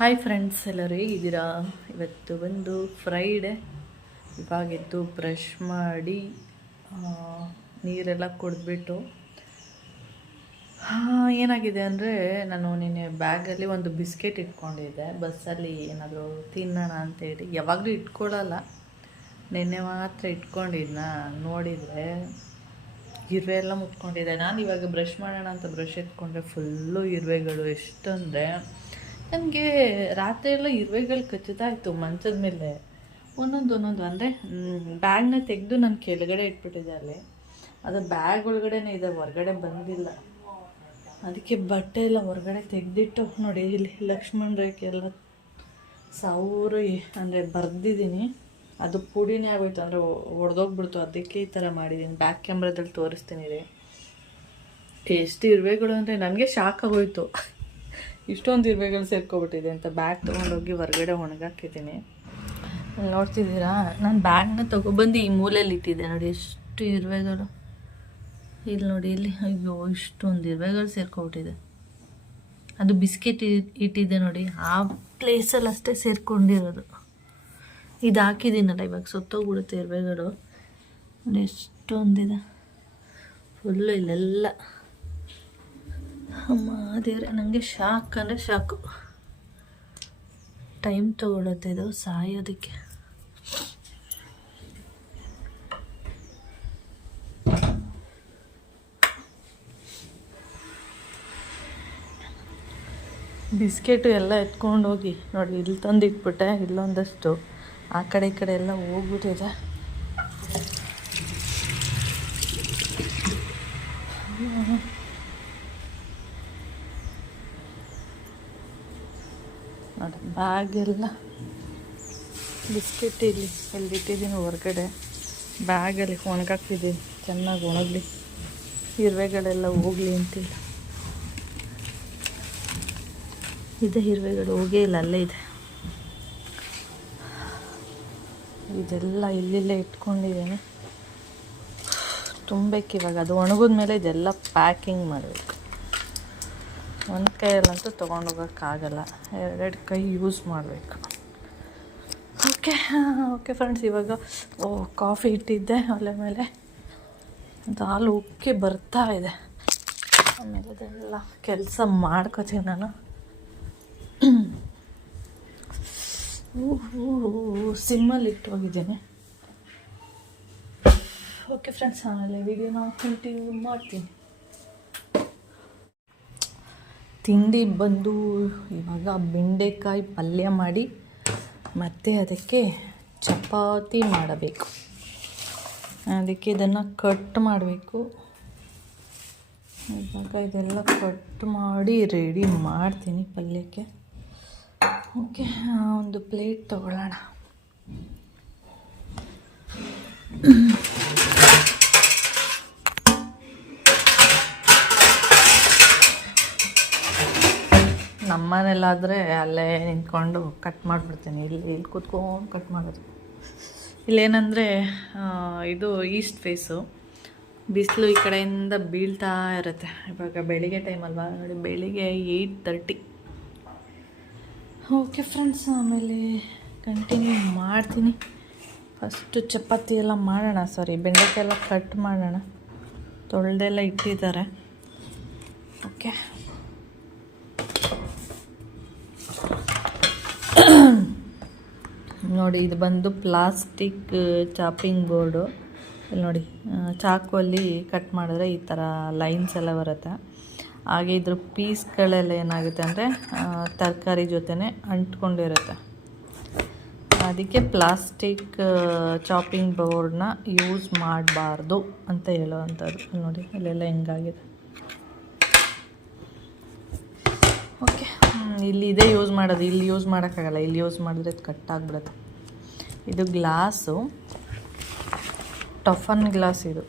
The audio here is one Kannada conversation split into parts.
ಹಾಯ್ ಫ್ರೆಂಡ್ಸ್, ಎಲ್ಲರೂ ಹೇಗಿದ್ದೀರಾ? ಇವತ್ತು ಬಂದು ಫ್ರೈಡೆ. ಇವಾಗೆದ್ದು ಬ್ರಷ್ ಮಾಡಿ ನೀರೆಲ್ಲ ಕುಡಿದ್ಬಿಟ್ಟು ಏನಾಗಿದೆ ಅಂದರೆ, ನಾನು ನಿನ್ನೆ ಬ್ಯಾಗಲ್ಲಿ ಒಂದು ಬಿಸ್ಕೆಟ್ ಇಟ್ಕೊಂಡಿದ್ದೆ. ಬಸ್ಸಲ್ಲಿ ಏನಾದರೂ ತಿನ್ನೋಣ ಅಂತೇಳಿ. ಯಾವಾಗಲೂ ಇಟ್ಕೊಳ್ಳಲ್ಲ, ನಿನ್ನೆ ಮಾತ್ರ ಇಟ್ಕೊಂಡಿದ್ನ. ನೋಡಿದರೆ ಇರುವೆ ಎಲ್ಲ ಮುಟ್ಕೊಂಡಿದೆ. ನಾನು ಇವಾಗ ಬ್ರಷ್ ಮಾಡೋಣ ಅಂತ ಬ್ರಷ್ ಎತ್ಕೊಂಡ್ರೆ ಫುಲ್ಲು ಇರುವೆಗಳು. ಎಷ್ಟಂದರೆ ನನಗೆ ರಾತ್ರಿ ಎಲ್ಲ ಇರುವೆಗಳು ಕಚ್ಚುತ್ತಾ ಇತ್ತು ಮಂಚದ ಮೇಲೆ ಒಂದೊಂದು. ಅಂದರೆ ಬ್ಯಾಗ್ನ ತೆಗೆದು ನಾನು ಕೆಳಗಡೆ ಇಟ್ಬಿಟ್ಟಿದ್ದೆ. ಅಲ್ಲಿ ಅದು ಬ್ಯಾಗ್ ಒಳಗಡೆನೇ ಇದೆ, ಹೊರಗಡೆ ಬಂದಿಲ್ಲ. ಅದಕ್ಕೆ ಬಟ್ಟೆ ಎಲ್ಲ ಹೊರಗಡೆ ತೆಗೆದಿಟ್ಟು ನೋಡಿ, ಇಲ್ಲಿ ಲಕ್ಷ್ಮಣ ರೇಖೆ ಎಲ್ಲ ಅಂದರೆ ಬರೆದಿದ್ದೀನಿ. ಅದು ಪುಡಿನೇ ಆಗೋಯ್ತು, ಅಂದರೆ ಒಡೆದೋಗ್ಬಿಡ್ತು. ಅದಕ್ಕೆ ಈ ಥರ ಮಾಡಿದ್ದೀನಿ. ಬ್ಯಾಕ್ ಕ್ಯಾಮ್ರಾದಲ್ಲಿ ತೋರಿಸ್ತೀನಿ ರೀ. ಎಷ್ಟು ಇರುವೆಗಳು ಅಂದರೆ ನನಗೆ ಶಾಕ್ ಆಗೋಯ್ತು. ಇಷ್ಟೊಂದು ಇರುವೆಗಳು ಸೇರ್ಕೊಬಿಟ್ಟಿದೆ ಅಂತ ಬ್ಯಾಗ್ ತೊಗೊಂಡೋಗಿ ಹೊರಗಡೆ ಒಣಗಾಕಿದ್ದೀನಿ. ನೋಡ್ತಿದ್ದೀರಾ, ನಾನು ಬ್ಯಾಗ್ನ ತೊಗೊಬಂದು ಈ ಮೂಲೆಯಲ್ಲಿ ಇಟ್ಟಿದ್ದೆ. ನೋಡಿ ಎಷ್ಟು ಇರುವೆಗಳು. ಇಲ್ಲಿ ನೋಡಿ, ಇಲ್ಲಿ ಅಯ್ಯೋ ಇಷ್ಟೊಂದು ಇರುವೆಗಳು ಸೇರ್ಕೊಬಿಟ್ಟಿದೆ. ಅದು ಬಿಸ್ಕೆಟ್ ಇಟ್ಟಿದ್ದೆ ನೋಡಿ, ಆ ಪ್ಲೇಸಲ್ಲಿ ಅಷ್ಟೇ ಸೇರ್ಕೊಂಡಿರೋದು. ಇದು ಹಾಕಿದ್ದೀನಲ್ಲ, ಇವಾಗ ಸತ್ತೋಗ್ಬಿಡುತ್ತೆ ಇರುವೆಗಳು. ನೋಡಿ ಎಷ್ಟೊಂದಿದೆ, ಫುಲ್ಲು ಇಲ್ಲೆಲ್ಲ. ಅಮ್ಮ ದೇವ್ರೆ, ನನಗೆ ಶಾಕ್ ಅಂದರೆ ಶಾಕು. ಟೈಮ್ ತೊಗೊಳುತ್ತೆ ಇದು ಸಾಯೋದಕ್ಕೆ. ಬಿಸ್ಕೆಟು ಎಲ್ಲ ಎತ್ಕೊಂಡೋಗಿ ನೋಡಿ ಇಲ್ಲಿ ತಂದಿಟ್ಬಿಟ್ಟೆ. ಇಲ್ಲೊಂದಷ್ಟು ಆ ಕಡೆ ಈ ಕಡೆ ಎಲ್ಲ ಹೋಗ್ಬಿಟ್ಟಿದೆ. ನೋಡಿ ಬ್ಯಾಗೆಲ್ಲ ಬಿಸ್ಕೆಟ್ ಎಲ್ಲಿಟ್ಟಿದ್ದೀನಿ ಹೊರಗಡೆ. ಬ್ಯಾಗಲ್ಲಿ ಒಣಗಾಕ್ತಿದ್ದೀನಿ, ಚೆನ್ನಾಗಿ ಒಣಗಲಿ, ಇರುವೆಗಳೆಲ್ಲ ಹೋಗಲಿ ಅಂತಿಲ್ಲ. ಇದೆ ಇರುವೆಗಳು ಹೋಗೇ ಇಲ್ಲ, ಅಲ್ಲೇ ಇದೆ. ಇದೆಲ್ಲ ಇಲ್ಲಿಲ್ಲೇ ಇಟ್ಕೊಂಡಿದ್ದೇನೆ, ತುಂಬಬೇಕು ಇವಾಗ. ಅದು ಒಣಗಿದ ಮೇಲೆ ಇದೆಲ್ಲ ಪ್ಯಾಕಿಂಗ್ ಮಾಡಬೇಕು. ಒಂದು ಕೈಯಲ್ಲಂತೂ ತೊಗೊಂಡೋಗೋಕ್ಕಾಗಲ್ಲ, ಎರಡು ಕೈ ಯೂಸ್ ಮಾಡಬೇಕು. ಓಕೆ ಫ್ರೆಂಡ್ಸ್, ಇವಾಗ ಕಾಫಿ ಇಟ್ಟಿದ್ದೆ ಒಲೆ ಮೇಲೆ. ಅದು ಹಾಲು ಉಕ್ಕಿ ಬರ್ತಾ ಇದೆ. ಆಮೇಲೆ ಅದೆಲ್ಲ ಕೆಲಸ ಮಾಡ್ಕೋತೀನಿ ನಾನು. ಸಿಮ್ಮಲ್ಲಿ ಇಟ್ಟು ಹೋಗಿದ್ದೀನಿ. ಓಕೆ ಫ್ರೆಂಡ್ಸ್, ಆಮೇಲೆ ವಿಡಿಯೋನ ಕಂಟಿನ್ಯೂ ಮಾಡ್ತೀನಿ. ತಿಂಡಿ ಬಂದು ಇವಾಗ ಬೆಂಡೆಕಾಯಿ ಪಲ್ಯ ಮಾಡಿ ಮತ್ತು ಅದಕ್ಕೆ ಚಪಾತಿ ಮಾಡಬೇಕು. ಅದಕ್ಕೆ ಇದನ್ನು ಕಟ್ ಮಾಡಬೇಕು. ಇವಾಗ ಇದೆಲ್ಲ ಕಟ್ ಮಾಡಿ ರೆಡಿ ಮಾಡ್ತೀನಿ ಪಲ್ಯಕ್ಕೆ. ಓಕೆ, ಒಂದು ಪ್ಲೇಟ್ ತಗೊಳ್ಳೋಣ. ನಮ್ಮನೇಲಾದರೆ ಅಲ್ಲೇ ನಿಂತ್ಕೊಂಡು ಕಟ್ ಮಾಡಿಬಿಡ್ತೀನಿ. ಇಲ್ಲಿ ಕೂತ್ಕೊಂಡು ಕಟ್ ಮಾಡೋದು. ಇಲ್ಲೇನಂದರೆ ಇದು ಈಸ್ಟ್ ಫೇಸು, ಬಿಸಿಲು ಈ ಕಡೆಯಿಂದ ಬೀಳ್ತಾ ಇರುತ್ತೆ. ಇವಾಗ ಬೆಳಿಗ್ಗೆ ಟೈಮ್ ಅಲ್ವಾ ನೋಡಿ, ಬೆಳಿಗ್ಗೆ 8:30. ಓಕೆ ಫ್ರೆಂಡ್ಸ್, ಆಮೇಲೆ ಕಂಟಿನ್ಯೂ ಮಾಡ್ತೀನಿ. ಫಸ್ಟು ಚಪಾತಿ ಎಲ್ಲ ಮಾಡೋಣ. ಬೆಂಡೆಕಾಯಿ ಎಲ್ಲ ಕಟ್ ಮಾಡೋಣ. ತೊಳೆದೆಲ್ಲ ಇಟ್ಟಿದ್ದಾರೆ. ಓಕೆ, ನೋಡಿ ಇದು ಬಂದು ಪ್ಲಾಸ್ಟಿಕ್ ಚಾಪಿಂಗ್ ಬೋರ್ಡು. ಇಲ್ಲಿ ನೋಡಿ, ಚಾಕುವಲ್ಲಿ ಕಟ್ ಮಾಡಿದ್ರೆ ಈ ಥರ ಲೈನ್ಸ್ ಎಲ್ಲ ಬರುತ್ತೆ. ಹಾಗೆ ಇದ್ರ ಪೀಸ್ಗಳೆಲ್ಲ ಏನಾಗುತ್ತೆ ಅಂದರೆ ತರಕಾರಿ ಜೊತೆನೇ ಅಂಟ್ಕೊಂಡಿರುತ್ತೆ. ಅದಕ್ಕೆ ಪ್ಲಾಸ್ಟಿಕ್ ಚಾಪಿಂಗ್ ಬೋರ್ಡ್ನ ಯೂಸ್ ಮಾಡಬಾರ್ದು ಅಂತ ಹೇಳೋವಂಥದ್ದು. ನೋಡಿ ಇಲ್ಲೆಲ್ಲ ಹೆಂಗಾಗಿದೆ. ಓಕೆ, ಇಲ್ಲಿ ಇದೇ ಯೂಸ್ ಮಾಡೋದು. ಇಲ್ಲಿ ಯೂಸ್ ಮಾಡೋಕ್ಕಾಗಲ್ಲ, ಇಲ್ಲಿ ಯೂಸ್ ಮಾಡಿದ್ರೆ ಕಟ್ಟಾಗ್ಬಿಡುತ್ತೆ. ಇದು ಗ್ಲಾಸು, ಟಫನ್ ಗ್ಲಾಸ್ ಇದು.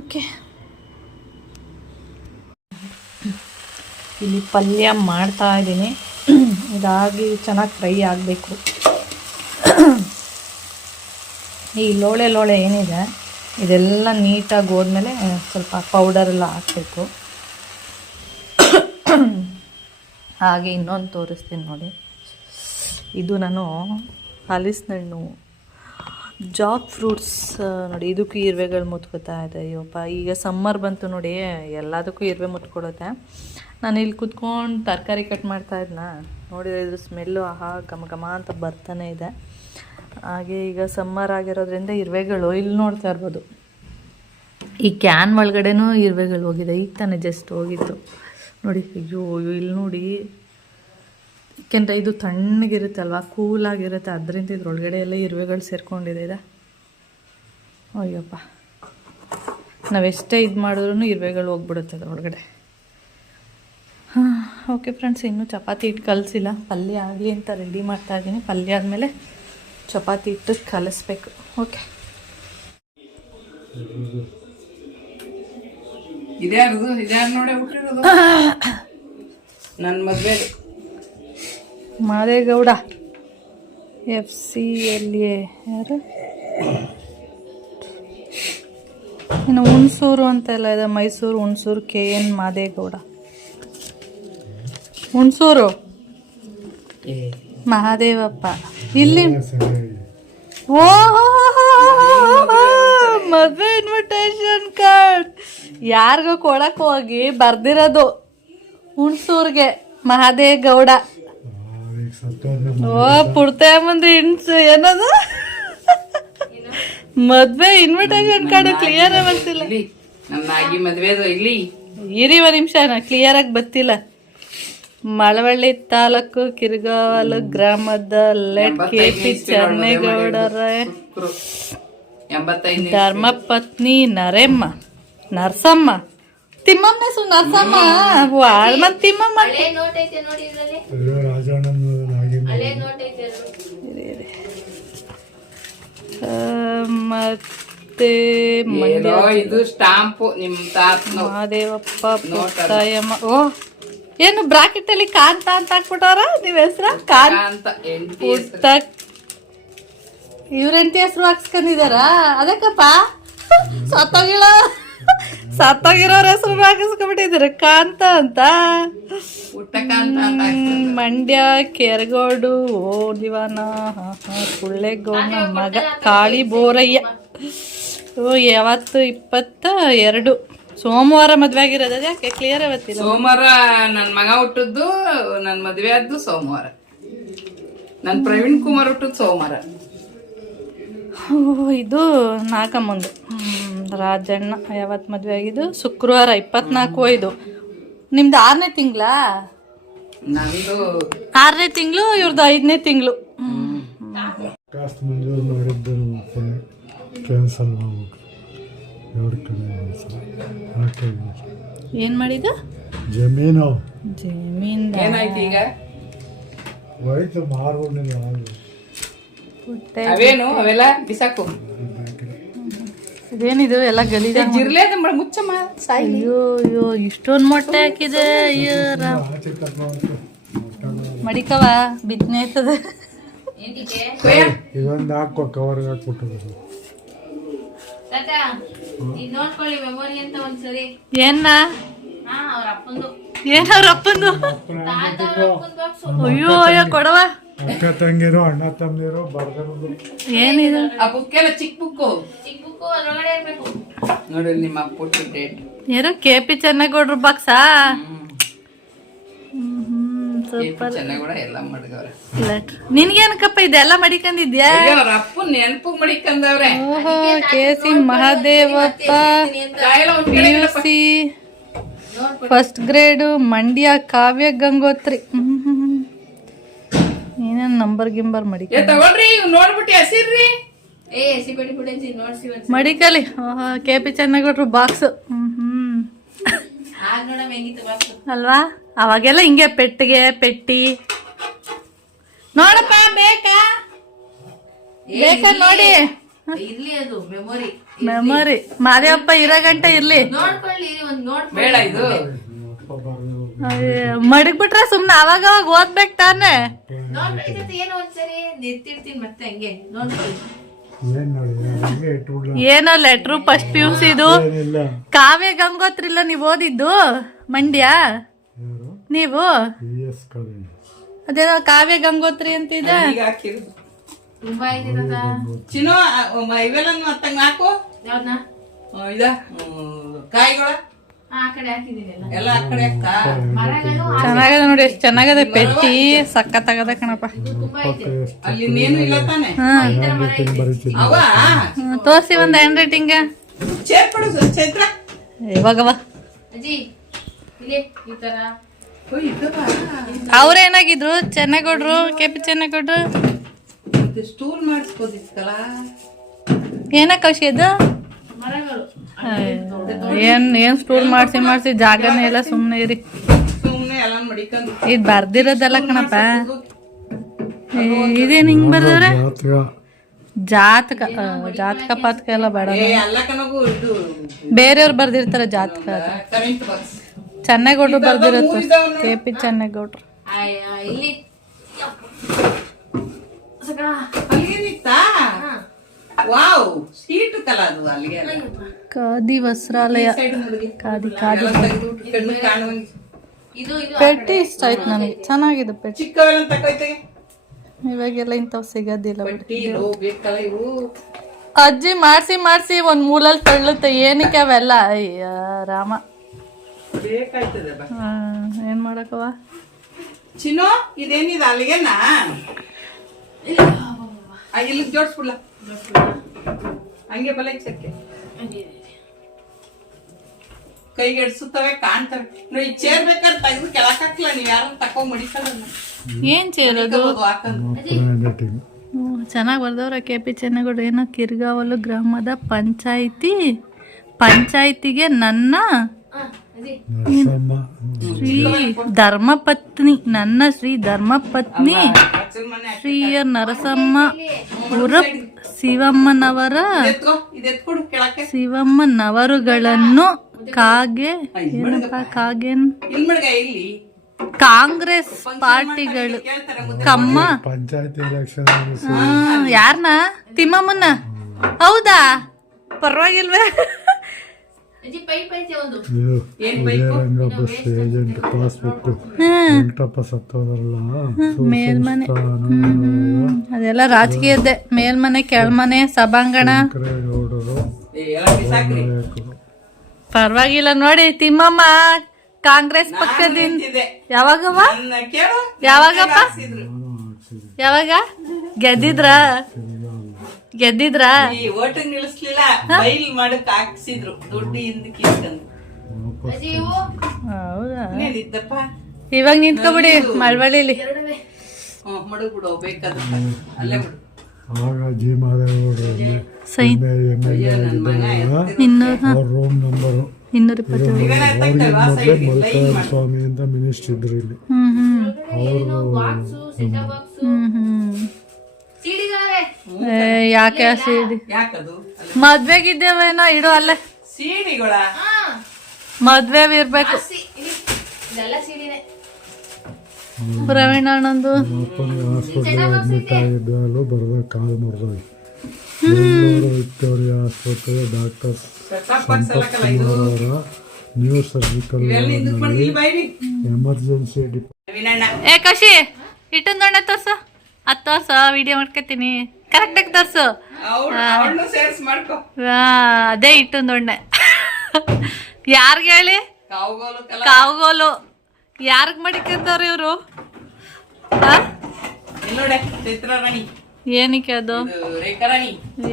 ಓಕೆ, ಇಲ್ಲಿ ಪಲ್ಯ ಮಾಡ್ತಾ ಇದ್ದೀನಿ. ಇದಾಗಿ ಚೆನ್ನಾಗಿ ಫ್ರೈ ಆಗಬೇಕು. ಈ ಲೋಳೆ ಏನಿದೆ ಇದೆಲ್ಲ ನೀಟಾಗಿ ಹೋದ್ಮೇಲೆ ಸ್ವಲ್ಪ ಪೌಡರೆಲ್ಲ ಹಾಕಬೇಕು. ಹಾಗೆ ಇನ್ನೊಂದು ತೋರಿಸ್ತೀನಿ ನೋಡಿ. ಇದು ನಾನು ಹಲಸಿನಣ್ಣು ಜಾಕ್ ಫ್ರೂಟ್ಸ್ ನೋಡಿ, ಇದಕ್ಕೂ ಇರುವೆಗಳು ಮುತ್ಕೋತಾ ಇದೆ. ಅಯ್ಯಪ್ಪ, ಈಗ ಸಮ್ಮರ್ ಬಂತು ನೋಡಿ, ಎಲ್ಲದಕ್ಕೂ ಇರುವೆ ಮುತ್ಕೊಡುತ್ತೆ. ನಾನು ಇಲ್ಲಿ ಕುತ್ಕೊಂಡು ತರಕಾರಿ ಕಟ್ ಮಾಡ್ತಾ ಇದ್ನ, ನೋಡಿದರೆ ಇದ್ರ ಸ್ಮೆಲ್ಲು ಆಹಾ ಘಮ ಘಮ ಅಂತ ಬರ್ತಾನೆ ಇದೆ. ಹಾಗೆ ಈಗ ಸಮ್ಮರ್ ಆಗಿರೋದ್ರಿಂದ ಇರುವೆಗಳು ಇಲ್ಲಿ ನೋಡ್ತಾ ಇರ್ಬೋದು, ಈ ಕ್ಯಾನ್ ಒಳಗಡೆನೂ ಇರುವೆಗಳು ಹೋಗಿದೆ. ಈಗ ತಾನೇ ಜಸ್ಟ್ ಹೋಗಿತ್ತು ನೋಡಿ. ಅಯ್ಯೋ ಇಲ್ಲಿ ನೋಡಿ, ಯಾಕೆಂದರೆ ಇದು ತಣ್ಣಗಿರುತ್ತಲ್ವ, ಕೂಲಾಗಿರುತ್ತೆ, ಅದರಿಂದ ಇದ್ರೊಳಗಡೆ ಎಲ್ಲ ಇರುವೆಗಳು ಸೇರ್ಕೊಂಡಿದೆ ಇದೆ. ಅಯ್ಯಪ್ಪ, ನಾವೆಷ್ಟೇ ಇದು ಮಾಡಿದ್ರೂ ಇರುವೆಗಳು ಹೋಗ್ಬಿಡುತ್ತೆ ಅದ್ರೊಳಗಡೆ. ಹಾಂ, ಓಕೆ ಫ್ರೆಂಡ್ಸ್, ಇನ್ನೂ ಚಪಾತಿ ಹಿಟ್ಟು ಕಲಿಸಿಲ್ಲ, ಪಲ್ಯ ಆಗಲಿ ಅಂತ ರೆಡಿ ಮಾಡ್ತಾಯಿದ್ದೀನಿ. ಪಲ್ಯ ಆದಮೇಲೆ ಚಪಾತಿ ಹಿಟ್ಟು ಕಲಿಸ್ಬೇಕು. ಓಕೆ, ಇದ್ಯಾರು ನೋಡೇ ಹುಟ್ಟಿರೋದು ನನ್ನ ಮದುವೆ ಮಾದೇಗೌಡ FCLA ಯಾರು, ಇನ್ನು ಹುಣಸೂರು ಅಂತೆಲ್ಲ ಇದೆ, ಮೈಸೂರು ಹುಣಸೂರು KN ಮಾದೇಗೌಡ. ಹುಣಸೂರು ಮಹಾದೇವಪ್ಪ ಇಲ್ಲಿ. ಓ ಮದುವೆ ಇನ್ವಿಟೇಷನ್ ಕಾರ್ಡ್ ಯಾರಿಗೋ ಕೊಡಕ್ಕೆ ಹೋಗಿ ಬರ್ದಿರೋದು ಹುಣಸೂರ್ಗೆ ಮಹಾದೇಗೌಡ. ಓ ಪುಡ್ತಾ ಮುಂದೆ ಏನದು ಮದ್ವೆ ಇನ್ವಿಟೇಷನ್ ಕಾರ್ಡ್ ಕ್ಲಿಯರ್ ಬರ್ತಿಲ್ಲ. ಇರಿ ಒಂದ್ ನಿಮಿಷ, ಕ್ಲಿಯರ್ ಆಗಿ ಬರ್ತಿಲ್ಲ. ಮಳವಳ್ಳಿ ತಾಲೂಕು ಕಿರ್ಗಾವಲು ಗ್ರಾಮದ KP ಚನ್ನೇಗೌಡರ ಧರ್ಮಪತ್ನಿ ನರಸಮ್ಮ ತಿಮ್ಮಮ್ಮ ನರಸಮ್ಮ ವಾಳ್ಮನ್ ತಿಮ್ಮಮ್ಮ. ಮತ್ತೆ ಇದು ಸ್ಟಾಂಪು ನಿಮ್ಮ ಮಹಾದೇವಪ್ಪ ಪುಟ್ಟಯ್ಯಮ್ಮ. ಓ ಏನು ಬ್ರಾಕೆಟ್ ಅಲ್ಲಿ ಕಾಂತ ಅಂತ ಹಾಕ್ಬಿಟ್ಟವ್ರ ನೀವ್ ಹೆಸ್ರ ಕಾಂತ ಪುಟ್ಟ. ಇವ್ರೆಂಟಿ ಹೆಸರು ಹಾಕ್ಸ್ಕೊಂಡಿದಾರ ಅದಕ್ಕಪ್ಪ. ಸತ್ತೋಗಿರೋರ ಹೆಸರು ಹಾಕಿಸ್ಕೊಂಡ್ಬಿಟ್ಟಿದಾರೆ ಕಾಂತ ಅಂತ. ಮಂಡ್ಯ ಕೆರಗೋಡು ಓ ದಿವಾನ ಕುಳ್ಳೆಗೌಡ ಮಗ ಕಾಳಿ ಬೋರಯ್ಯ. ಓ ಯಾವತ್ತು 22 ಸೋಮವಾರ ಮದ್ವೆ ಆಗಿರೋದು. ಯಾಕೆ ಕ್ಲಿಯರ್ ಅವತ್ತಿಲ್ಲ? ಸೋಮವಾರ ನನ್ನ ಮಗ ಹುಟ್ಟದ್ದು, ನನ್ನ ಮದ್ವೆ ಆದ್ದು ಸೋಮವಾರ. ನನ್ನ ಪ್ರವೀಣ್ ಕುಮಾರ್ ಹುಟ್ಟದ್ದು ಸೋಮವಾರ. ಇದು ನಾಗಮ್ಮಂದು ರಾಜಣ್ಣ ಯಾವತ್ತು ಮದುವೆ ಆಗಿದ್ದು? ಶುಕ್ರವಾರ 24/5. ನಿಮ್ದು 6ನೇ ತಿಂಗಳ? ನಂದು 6ನೇ ತಿಂಗಳು, ಇವ್ರದ್ದು 5ನೇ ತಿಂಗಳು. ಏನ್ ಮಾಡಿದ? ಜಮೀನು ಏನಾಯ್ತು ಈಗ? ಅವೇನು ಅವೆಲ್ಲ ಬಿಸಾಕು. ಇದೇನಿದು ಎಲ್ಲ ಗಲೀಜ ಜಿರ್ಲೆ ಮುಚ್ಚಮ್ಮ. ಅಯ್ಯೋ ಅಯ್ಯೋ, ಇಷ್ಟೊಂದು ಮೊಟ್ಟೆ ಹಾಕಿದೆ. ಅಯ್ಯೋ ಮಡಿಕವ ಬಿತ್ತನೆ ಆಯ್ತದೆ. ಇದೊಂದು ಹಾಕೋ ಕವರ್ಗೆ ಹಾಕ್ಬಿಟ್ಟು. ಏನ ಏನವ್ರ ಅಪ್ಪಂದು? ಅಯ್ಯೋ ಅಯ್ಯೋ ಕೊಡವ. ಅಕ್ಕ ತಂಗಿರು ಅಣ್ಣ ತಮ್ಮದಿರು ಬರ್ದರು. ಏನಿದು? ಆ ಬುಕ್ಕೆಲ್ಲ ಚಿಕ್ಕ ಬುಕ್ಕು ನೋಡಿ. ನಿಮ್ಮ ಪುಟ್ಟ ಡೇಟ್ ಯಾರು KP ಚನ್ನೇಗೌಡ್ರ ಬಾಕ್ಸಾ? ಚೆನ್ನಾಗಿ ಎಲ್ಲ ಮಾಡಿದವ್ರೆ. ನಿನ್ಗೇನಕ್ಕಪ್ಪ ಇದೆಲ್ಲ ಮಡಿಕೊಂಡಿದ್ಯಾ? ಅವ್ರ ಅಪ್ಪನ ನೆನಪು ಮಡಿಕಂದವ್ರೆ. ಓಹೋ, KC Mahadevappa PUC first grade, Mandya Kavya Gangotri. ಏನೇನು ನಂಬರ್ ಗಿಂಬರ್ ತಗೊಳ್ರಿ, ನೋಡ್ಬಿಟ್ಟು ಹಸಿರ್ರಿ ಮಡಿಕಲಿ. KP ಚನ್ನೇಗೌಡ್ರು ಬಾಕ್ಸ್ ಅಲ್ವಾ? ಅವಾಗೆಲ್ಲ ಹಿಂಗೆ ಪೆಟ್ಟಿ ನೋಡಪ್ಪ. ಬೇಕಾ ನೋಡಿ. ಮೆಮೊರಿ ಮಾದೇವಪ್ಪ ಇರೋ ಗಂಟೆ ಇರ್ಲಿ. ಮಡಗ್ಬಿಟ್ರೆ ಸುಮ್ನೆ ಅವಾಗ ಓದ್ಬೇಕು ತಾನೆ. ಏನೋ ಲೆಟ್ರು ಫಸ್ಟ್ PUC ಇದು. ಕಾವ್ಯ ಗಂಗೋತ್ರಿ ಇಲ್ಲ ನೀವ್ ಓದಿದ್ದು? ಮಂಡ್ಯ ನೀವು PS ಕಡೆ ಅದೇನೋ ಕಾವ್ಯ ಗಂಗೋತ್ರಿ ಅಂತಿದೆ. ಈಗ ಹಾಕಿರೋದು ತುಂಬಾ ಇದಿರದ ಚಿನ್ನು ಇವೆಲ್ಲ ಮತ್ತಂಗ ಹಾಕು ಯಾವ್ದನ್ನ ಇದ ಕಾಯಿಗಳ ಆ ಕಡೆ ಹಾಕಿದೀನಿ ಎಲ್ಲ ಎಲ್ಲ ಆ ಕಡೆ ಹಾಕ ಮರಗಳು ಚೆನ್ನಾಗದ ನೋಡಿ, ಎಷ್ಟು ಚೆನ್ನಾಗದ ಪೆಟ್ಟಿ, ಸಖತ್ತಾಗದ ಕಣಪ್ಪ. ತುಂಬಾ ಇದೆ. ಅಲ್ಲಿ ಇನ್ನೇನು ಇಲ್ಲ ತಾನೆ ಬರೀತಿದ್ದೆ. ಅವ ತೋರ್ಸಿ ಒಂದು ಹ್ಯಾಂಡ್ ರೈಟಿಂಗ್ ಸೇರ್ಪಡು ಚೈತ್ರ ಇವಾಗವ. ಅಜ್ಜಿ ಇಲ್ಲಿ ಈ ತರ ಅವ್ರೇನಾಗಿದ್ರು ಚೆನ್ನಗೌಡ್ರು, ಕೆಪಿ ಚೆನ್ನಗೌಡ್ರು. ಸ್ಟೂಲ್ ಮಾಡಿಸ್ಬೋದಿತ್ತಲ್ಲ ಏನ ಕೌಶಿ ಅದು? ಮರಗಳು ಏನ್ ಸ್ಟೂಲ್ ಮಾಡ್ಸಿ ಜಾಗನೇ ಇಲ್ಲ, ಸುಮ್ನೆ ಇರಿ. ಸುಮ್ನೆ ಎಲ್ಲ ಮಡಿಕೊಂಡು ಇದ್ ಬರ್ದಿರೋದಲ್ಲ ಕಣಪ್ಪ. ಇದೇನ್ ಹಿಂಗ್ ಬರ್ದವ್ರೆ? ಜಾತಕ ಜಾತಕ ಪಾತಕ ಎಲ್ಲ ಬೇಡ, ಎಲ್ಲ ಕನಗು ಇದು ಬೇರೆಯವ್ರು ಬರ್ದಿರ್ತಾರ ಜಾತಕ. ಕರೆಂಟ್ ಬಾಕ್ಸ್ ಚೆನ್ನಗೌಡ್ರು ಬರ್ದಿರತ್ತ, ಕೆಪಿ ಚೆನ್ನಗೌಡ್ರು. ಇಲ್ಲಿ ಅಲ್ಲಿಗೇನಿತ್ತಾ ವಾವ್ ಸೀಟ್ ಕಲ ಅದು ಅಲ್ಲಿಗೆ ಖಾದಿ ವಸ್ತ್ರಾಲಯ. ಸೈಡ್ ಮುಡುಗಿ ಖಾದಿ ಕಣ್ಣು ಕಾಣುವಂಗೆ ಇದು ಪೆಟ್ಟಿ ಇಷ್ಟ ಆಯ್ತು ನನಗೆ, ಚೆನ್ನಾಗಿದೆ ಪೆಟ್ಟಿ. ಚಿಕ್ಕವೆಲ್ಲ ತಗೋಯ್ತೆಗೆ ಇವಾಗೆಲ್ಲ ಇಂಥವು ಸಿಗೋದಿಲ್ಲ ಬಿಡಿ. ಬಟ್ಟಿ ಇವು ಬೇಕಲ್ಲ ಇವು ಅಜ್ಜಿ ಮಾಡ್ಸಿ ಒಂದ್ ಮೂಲಲ್ಲಿ ತಳ್ಳುತ್ತೆ, ಏನಕ್ಕೆ ಅವೆಲ್ಲ? ಅಯ್ಯ ರಾಮ, ಬೇಕಾಯ್ತದೆ ಬಾ ಏನ್ ಮಾಡಕವ. ಚಿನ್ನು ಇದೇನಿದೆ ಅಲ್ಲಿಗೆನಾ ಇಲ್ಲಿ ಜೋಡಿಸ್ಬಿಡ್ಲ ಹಂಗೆ ಬಲ ಚಕ್ಕೆ ಕೈಗೆ ಎಡ್ಸುತ್ತವೆ ಕಾಣ್ತವೆ ನೋಡಿ. ಚೇರ್ ಬೇಕಾದ್ರೆ ತೆಗೆದು ಕೆಳಕ್ ಹಾಕ್ಲ, ನೀವ್ ಯಾರು ತಕೊಂಡ್ ಮಡಿಕೊಳ್ಳೋದು ಏನ್ ಸೇರೋದು? ಹಾಕಂದು ಚೆನ್ನಾಗಿ ಬರ್ದವ್ರ. ಕೆಪಿ ಚೆನ್ನಗೌಡ್ರು ಏನೋ ಕಿರ್ಗಾವಲು ಗ್ರಾಮದ ಪಂಚಾಯಿತಿಗೆ ನನ್ನ ನರಸಮ್ಮ ಶ್ರೀ ಧರ್ಮಪತ್ನಿ ಶ್ರೀಯ ನರಸಮ್ಮ ಉರಪ್ ಇದೆತ್ಕೊಡು ಕೆಳಕ್ಕೆ ಶಿವಮ್ಮನವರುಗಳನ್ನು ಇಲ್ಲಿ ಕಾಂಗ್ರೆಸ್ ಪಾರ್ಟಿಗಳು ಕಮ್ಮ ಪಂಚಾಯತಿ ಎಲೆಕ್ಷನ್ ಯಾರನ್ನ? ತಿಮ್ಮಮ್ಮನ? ಹೌದಾ? ಪರವಾಗಿಲ್ವೇ? ಅಜ್ಜಿ ಪೈಪ್ ಐತೆ ಒಂದು ವಿಜಯರಂಗ ಬಸ್ ಏಜೆಂಟ್ ಪಾಸ್ಬುಕ್ ವೆಂಕಟಪ್ಪ ಸತ್ತೋದ್ರಲ್ಲ ಮೇಲ್ಮನೆ ಅದೆಲ್ಲ ರಾಜಕೀಯದ್ದೇ. ಮೇಲ್ಮನೆ, ಕೆಳಮನೆ, ಸಭಾಂಗಣ. ಗೌಡರು ಪರವಾಗಿಲ್ಲ ನೋಡಿ. ತಿಮ್ಮಮ್ಮ ಕಾಂಗ್ರೆಸ್ ಪಕ್ಷದಿಂದ ಯಾವಾಗವ? ಯಾವಾಗಪ್ಪ? ಯಾವಾಗ ಗೆದ್ದಿದ್ರ? ಓಟ್ ನಿಲ್ಲಿಸ್ಲಿಲ್ಲ, ಬೈಲ್ ಮಾಡಕ್ ಹಾಕ್ಸಿದ್ರು ದುಡ್ಡು ಹಿಂದಕ್ಕೆ ಇಸ್ಕೊಂಡು. ಅಜ್ಜಿ ಇವು ಹೌದಾ? ಏನಿದ್ದಪ್ಪ ಇವಾಗ ನಿಂತ್ಕೊಬಿಡಿ ಮಳವಳ್ಳಿಲಿ. ಎರಡವೇ ಮಡಗ್ಬಿಡು ಬೇಕಾದ್ರೆ ಅಲ್ಲೇ ಬಿಡು. ಆಗ ಜಿ ಮಾದೇಗೌಡರು ಸೈನ್ ಅವ್ರ ರೂಮ್ ನಂಬರು 220. ಅವ್ರಿಗೆ ಮೊದಲೇ ಮಲ್ಲಿಕಾರ್ಜುನ ಸ್ವಾಮಿ ಅಂತ ಮಿನಿಸ್ಟರ್ ಇದ್ರು ಇಲ್ಲಿ. ಬಾಕ್ಸು ಸೆಟಪ್ ಬಾಕ್ಸು ಸೀಡಿದಾವೆ ಯಾಕೆ ಸೀಡಿ? ಯಾಕದು ಮದ್ವೆಗಿದ್ದೇವೇನೋ ಇಡು ಅಲ್ಲೇ. ಸೀಡಿಗಳ ಮದ್ವೆ ಇರ್ಬೇಕು. ಇದೆಲ್ಲ ಸೀಡಿನೇ. ಪ್ರವೀಣ್ ಅಣ್ಣಂದು ಅಪ್ಪನಿಗೆ ಹಾಸ್ಪಿಟ್ಲಿಗೆ ಅಡ್ಮಿಟ್ ಆಗಿದ್ದಾಗಲೂ ಬರೆದ ಕಾಲು ಮುರಿದೋಗಿ ಬೆಂಗಳೂರು ವಿಕ್ಟೋರಿಯಾ ಆಸ್ಪತ್ರೆಯ ಡಾಕ್ಟರ್ ಸಂಪತ್ ಕುಮಾರ್ ಅವರ ನ್ಯೂ ಸರ್ಜಿಕಲ್ ವಾರ್ಡ್ನಲ್ಲಿ ಎಮರ್ಜೆನ್ಸಿ ಏ ಕಶಿ ಇಟ್ಟೊಂದೊಣ್ಣೆ ತೋರ್ಸು. ಅದು ತೋರ್ಸು, ವಿಡಿಯೋ ಮಾಡ್ಕೊತೀನಿ. ಕರೆಕ್ಟಾಗಿ ತೋರ್ಸು. ಮಾಡ್ಕೊ ಅದೇ ಇಟ್ಟೊಂದೊಣ್ಣೆ. ಯಾರ್ಗೆ ಹೇಳಿ? ಕಾವುಗೋಲು ಯಾರಿಗ್ ಮಡಿಕೊಂಡವ್ರ ಇವರು? ನೋಡೆ ಚಿತ್ರರಾಣಿ ಏನಕ್ಕೆ ಅದು? ರೇಖಾರಾಣಿ